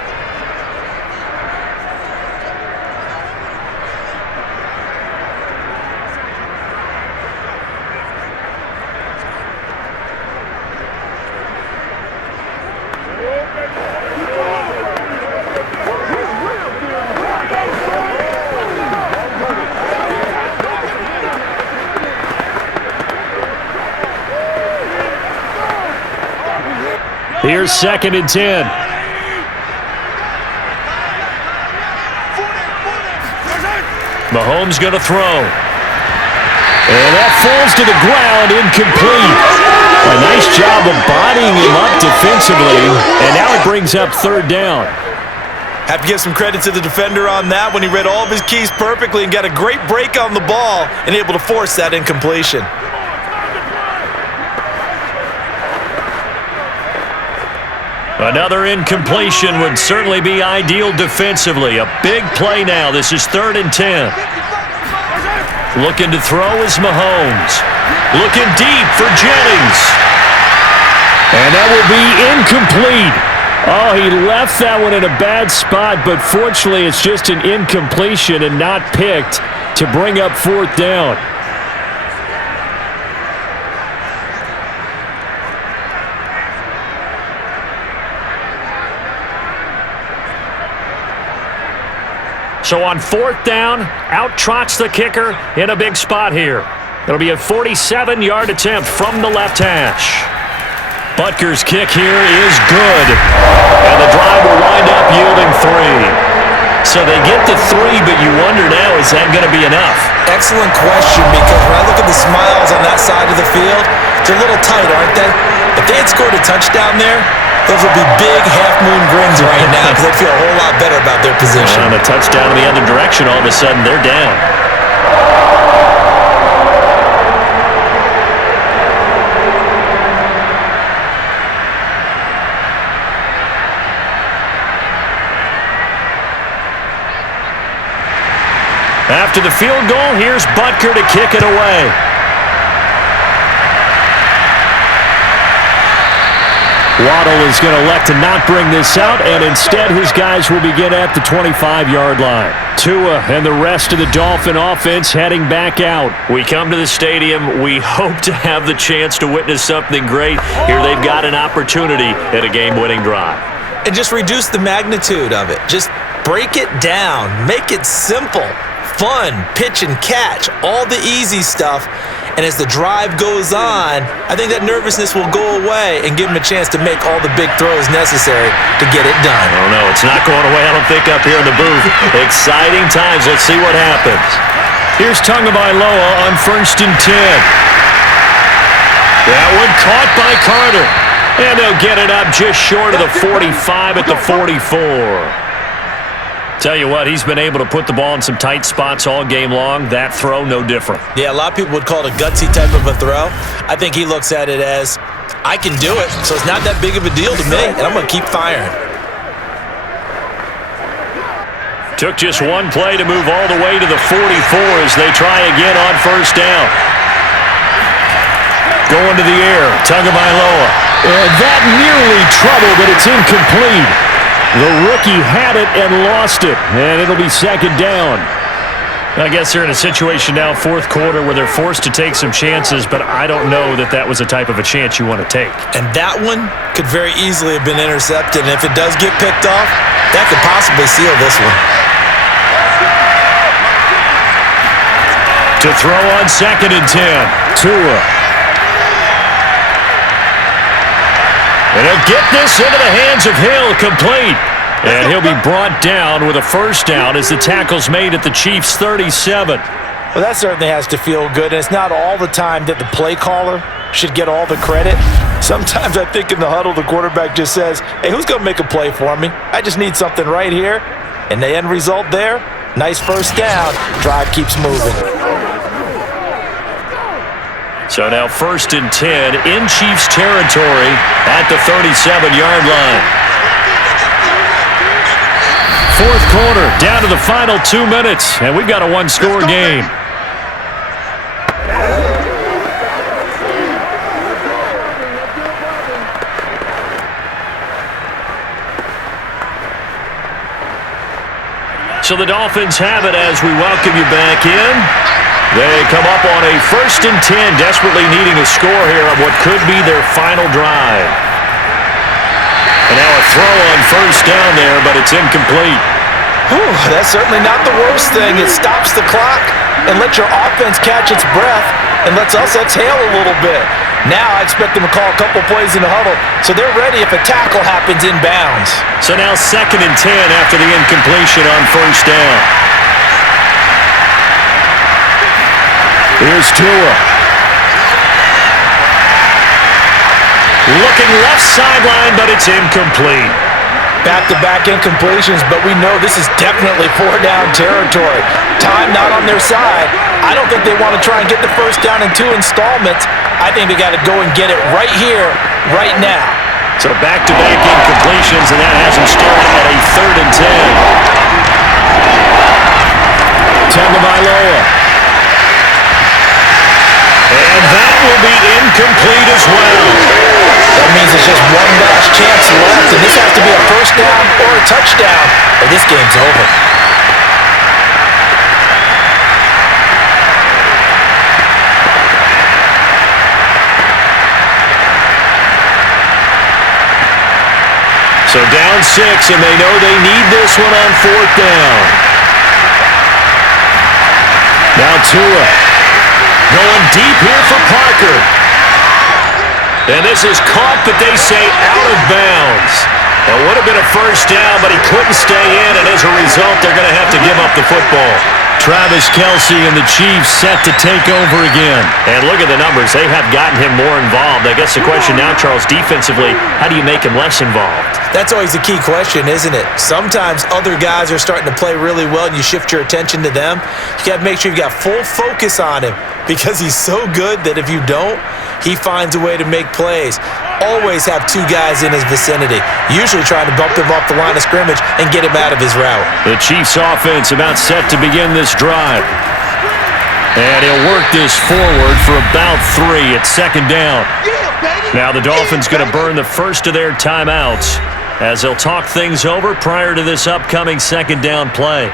Here's 2nd and 10. Mahomes going to throw. And that falls to the ground, incomplete. A nice job of bodying him up defensively, and now it brings up 3rd down. Have to give some credit to the defender on that when he read all of his keys perfectly and got a great break on the ball and able to force that incompletion. Another incompletion would certainly be ideal defensively. A big play now. This is 3rd and 10. Looking to throw is Mahomes. Looking deep for Jennings. And that will be incomplete. Oh, he left that one in a bad spot, but fortunately it's just an incompletion and not picked to bring up 4th down. So on 4th down, out trots the kicker in a big spot here. It'll be a 47-yard attempt from the left hash. Butker's kick here is good. And the drive will wind up yielding 3. So they get to 3, but you wonder now, is that going to be enough? Excellent question, because when I look at the smiles on that side of the field, they're a little tight, aren't they? If they had scored a touchdown there, those would be big half-moon grins right now because they'd feel a whole lot better about their position. On a touchdown in the other direction, all of a sudden they're down. After the field goal, here's Butker to kick it away. Waddle is going to elect to not bring this out, and instead his guys will begin at the 25-yard line. Tua and the rest of the Dolphin offense heading back out. We come to the stadium. We hope to have the chance to witness something great. Here they've got an opportunity at a game-winning drive. And just reduce the magnitude of it. Just break it down. Make it simple. Fun, pitch and catch, all the easy stuff. And as the drive goes on, I think that nervousness will go away and give him a chance to make all the big throws necessary to get it done. Oh, no, it's not going away, I don't think, up here in the booth. Exciting times. Let's see what happens. Here's Tagovailoa on 1st and 10. That one caught by Carter. And they'll get it up just short of the 45 at the 44. Tell you what, he's been able to put the ball in some tight spots all game long. That throw, no different. Yeah, a lot of people would call it a gutsy type of a throw. I think he looks at it as, I can do it, so it's not that big of a deal to me, and I'm going to keep firing. Took just one play to move all the way to the 44 as they try again on 1st down. Going to the air, Tagovailoa. And that nearly trouble, but it's incomplete. The rookie had it and lost it, and it'll be 2nd down. I guess they're in a situation now, 4th quarter, where they're forced to take some chances, but I don't know that that was a type of a chance you want to take. And that one could very easily have been intercepted, and if it does get picked off, that could possibly seal this one. To throw on 2nd and 10, Tua. And he'll get this into the hands of Hill, complete. And he'll be brought down with a 1st down as the tackle's made at the Chiefs' 37. Well, that certainly has to feel good, and it's not all the time that the play caller should get all the credit. Sometimes I think in the huddle, the quarterback just says, hey, who's going to make a play for me? I just need something right here. And the end result there, nice 1st down. Drive keeps moving. So now 1st and 10 in Chiefs territory at the 37-yard line. 4th quarter, down to the final 2 minutes, and we've got a one-score game. So the Dolphins have it as we welcome you back in. They come up on a 1st and 10, desperately needing a score here on what could be their final drive. And now a throw on 1st down there, but it's incomplete. Whew, that's certainly not the worst thing. It stops the clock and lets your offense catch its breath and lets us exhale a little bit. Now I expect them to call a couple plays in the huddle, so they're ready if a tackle happens inbounds. So now 2nd and 10 after the incompletion on 1st down. Here's Tua. Looking left sideline, but it's incomplete. Back-to-back incompletions, but we know this is definitely 4-down territory. Time not on their side. I don't think they want to try and get the 1st down in 2 installments. I think they got to go and get it right here, right now. So back-to-back incompletions, and that has them starting at a 3rd and 10. Tagovailoa. And that will be incomplete as well. That means it's just one last chance left, and this has to be a 1st down or a touchdown, or this game's over. So down 6, and they know they need this one on 4th down. Now Tua. Going deep here for Parker. And this is caught, but they say out of bounds. It would have been a 1st down, but he couldn't stay in, and as a result, they're going to have to give up the football. Travis Kelce and the Chiefs set to take over again. And look at the numbers. They have gotten him more involved. I guess the question now, Charles, defensively, how do you make him less involved? That's always a key question, isn't it? Sometimes other guys are starting to play really well, and you shift your attention to them. You got to make sure you've got full focus on him because he's so good that if you don't, he finds a way to make plays. always have two guys in his vicinity, usually trying to bump him off the line of scrimmage and get him out of his route. The Chiefs offense about set to begin this drive. And he'll work this forward for about 3 at second down. Now the Dolphins going to burn the first of their timeouts as they'll talk things over prior to this upcoming second down play.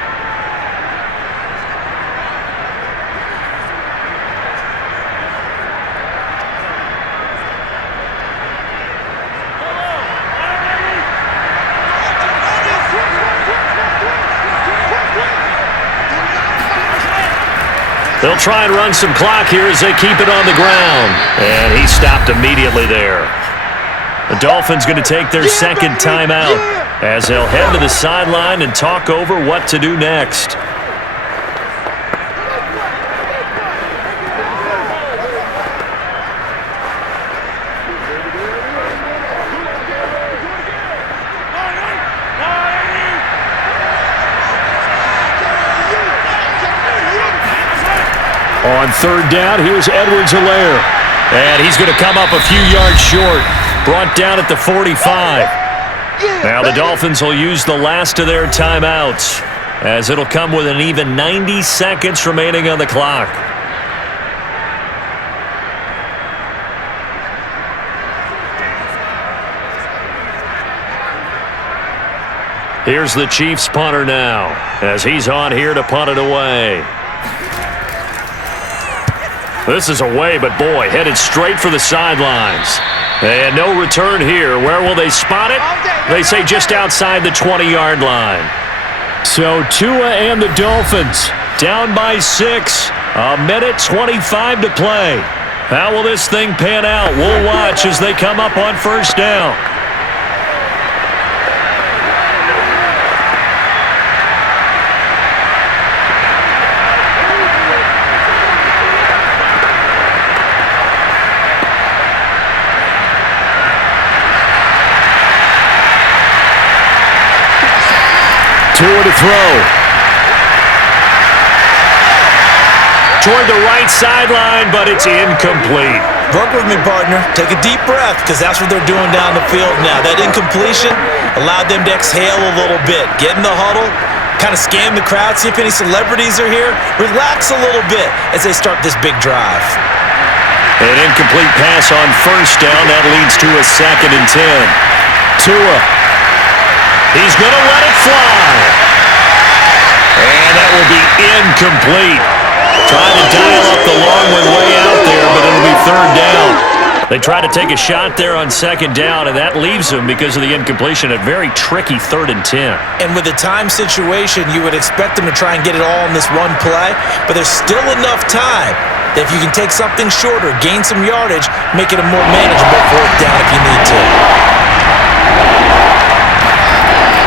They'll try and run some clock here as they keep it on the ground. And he stopped immediately there. The Dolphins going to take their second timeout as they'll head to the sideline and talk over what to do next. On third down, here's Edwards-Helaire. And he's going to come up a few yards short. Brought down at the 45. Now the Dolphins will use the last of their timeouts as it'll come with an even 90 seconds remaining on the clock. Here's the Chiefs punter now as he's on here to punt it away. This is away, but boy, headed straight for the sidelines. And no return here. Where will they spot it? They say just outside the 20-yard line. So Tua and the Dolphins down by 6. A minute 25 to play. How will this thing pan out? We'll watch as they come up on first down. Tua to throw. Toward the right sideline, but it's incomplete. Work with me, partner. Take a deep breath, because that's what they're doing down the field now. That incompletion allowed them to exhale a little bit. Get in the huddle, kind of scan the crowd, see if any celebrities are here. Relax a little bit as they start this big drive. An incomplete pass on first down. That leads to a 2nd and 10. Tua. He's going to let it fly. And that will be incomplete. Trying to dial up the long one way out there, but it'll be 3rd down. They try to take a shot there on 2nd down, and that leaves them, because of the incompletion, a very tricky 3rd and 10. And with the time situation, you would expect them to try and get it all in this one play, but there's still enough time that if you can take something shorter, gain some yardage, make it a more manageable 4th down if you need to.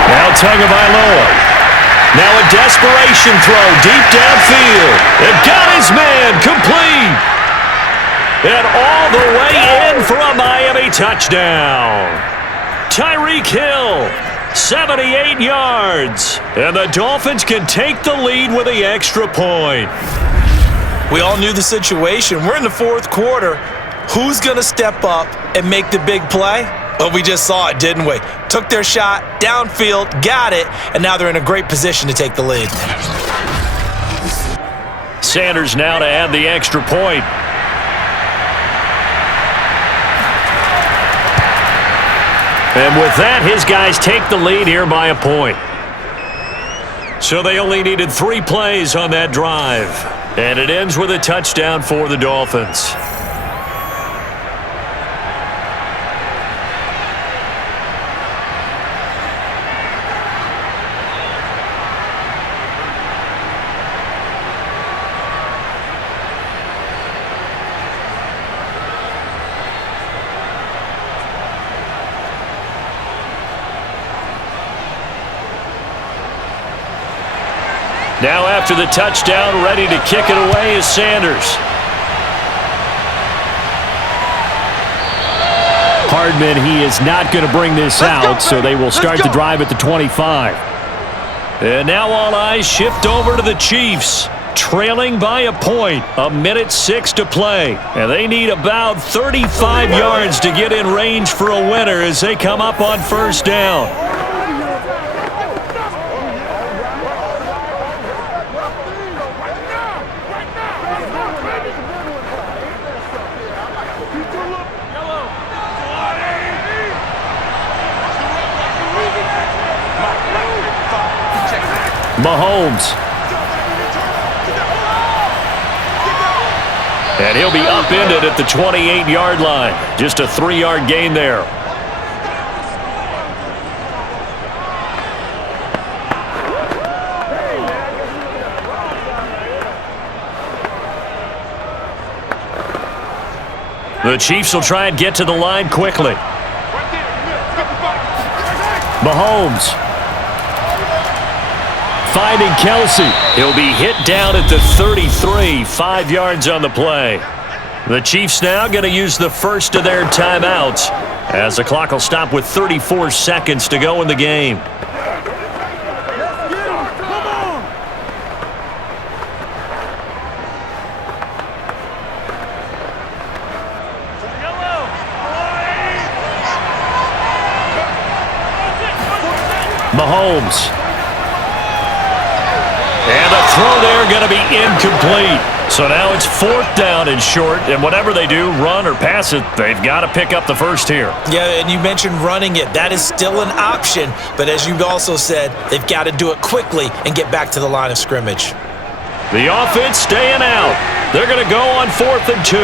Now Tagovailoa. Now a desperation throw deep downfield. It got his man complete. And all the way in for a Miami touchdown. Tyreek Hill, 78 yards. And the Dolphins can take the lead with the extra point. We all knew the situation. We're in the 4th quarter. Who's going to step up and make the big play? Well, we just saw it, didn't we? Took their shot, downfield, got it, and now they're in a great position to take the lead. Sanders now to add the extra point. And with that, his guys take the lead here by a point. So they only needed 3 plays on that drive. And it ends with a touchdown for the Dolphins. Now after the touchdown, ready to kick it away is Sanders. Hardman, he is not going to bring this out, so they will start the drive at the 25. And now all eyes shift over to the Chiefs trailing by a point. 1:06 to play. And they need about 35 yards to get in range for a winner as they come up on first down. Mahomes. And he'll be upended at the 28-yard line. Just a 3-yard gain there. The Chiefs will try and get to the line quickly. Mahomes. Finding Kelsey. He'll be hit down at the 33, 5 yards on the play. The Chiefs now going to use the first of their timeouts as the clock will stop with 34 seconds to go in the game. Mahomes. And the throw there going to be incomplete. So now it's 4th down and short, and whatever they do, run or pass it, they've got to pick up the first here. Yeah, and you mentioned running it. That is still an option, but as you also said, they've got to do it quickly and get back to the line of scrimmage. The offense staying out. They're going to go on 4th and 2.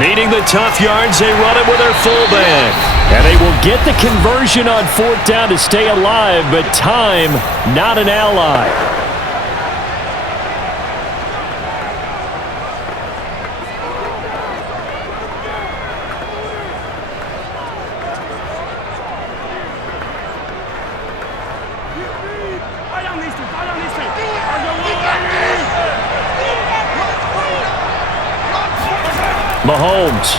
Needing the tough yards, they run it with their fullback. And they will get the conversion on 4th down to stay alive, but time, not an ally. Mahomes.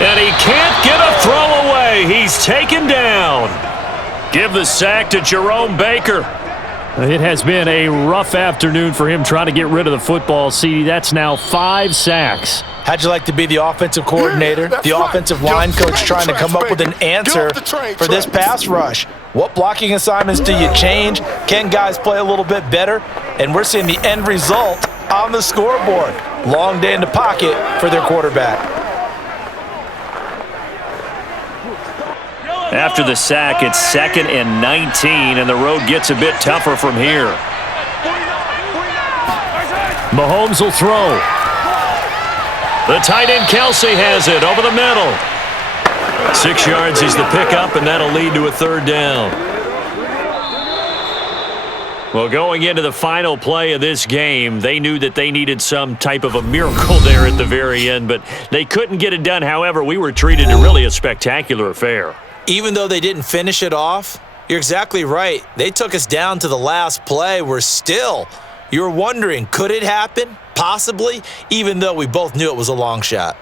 And he can't get a throw away. He's taken down. Give the sack to Jerome Baker. It has been a rough afternoon for him trying to get rid of the football. See, that's now 5 sacks. How'd you like to be the offensive coordinator, the offensive line coach trying to come up with an answer for this pass rush? What blocking assignments do you change? Can guys play a little bit better? And we're seeing the end result on the scoreboard. Long day in the pocket for their quarterback. After the sack, it's 2nd and 19, and the road gets a bit tougher from here. Mahomes will throw. The tight end Kelsey has it over the middle. 6 yards is the pickup, and that'll lead to a 3rd down. Well, going into the final play of this game, they knew that they needed some type of a miracle there at the very end, but they couldn't get it done. However, we were treated to really a spectacular affair. Even though they didn't finish it off, you're exactly right. They took us down to the last play. You're wondering, could it happen? Possibly, even though we both knew it was a long shot.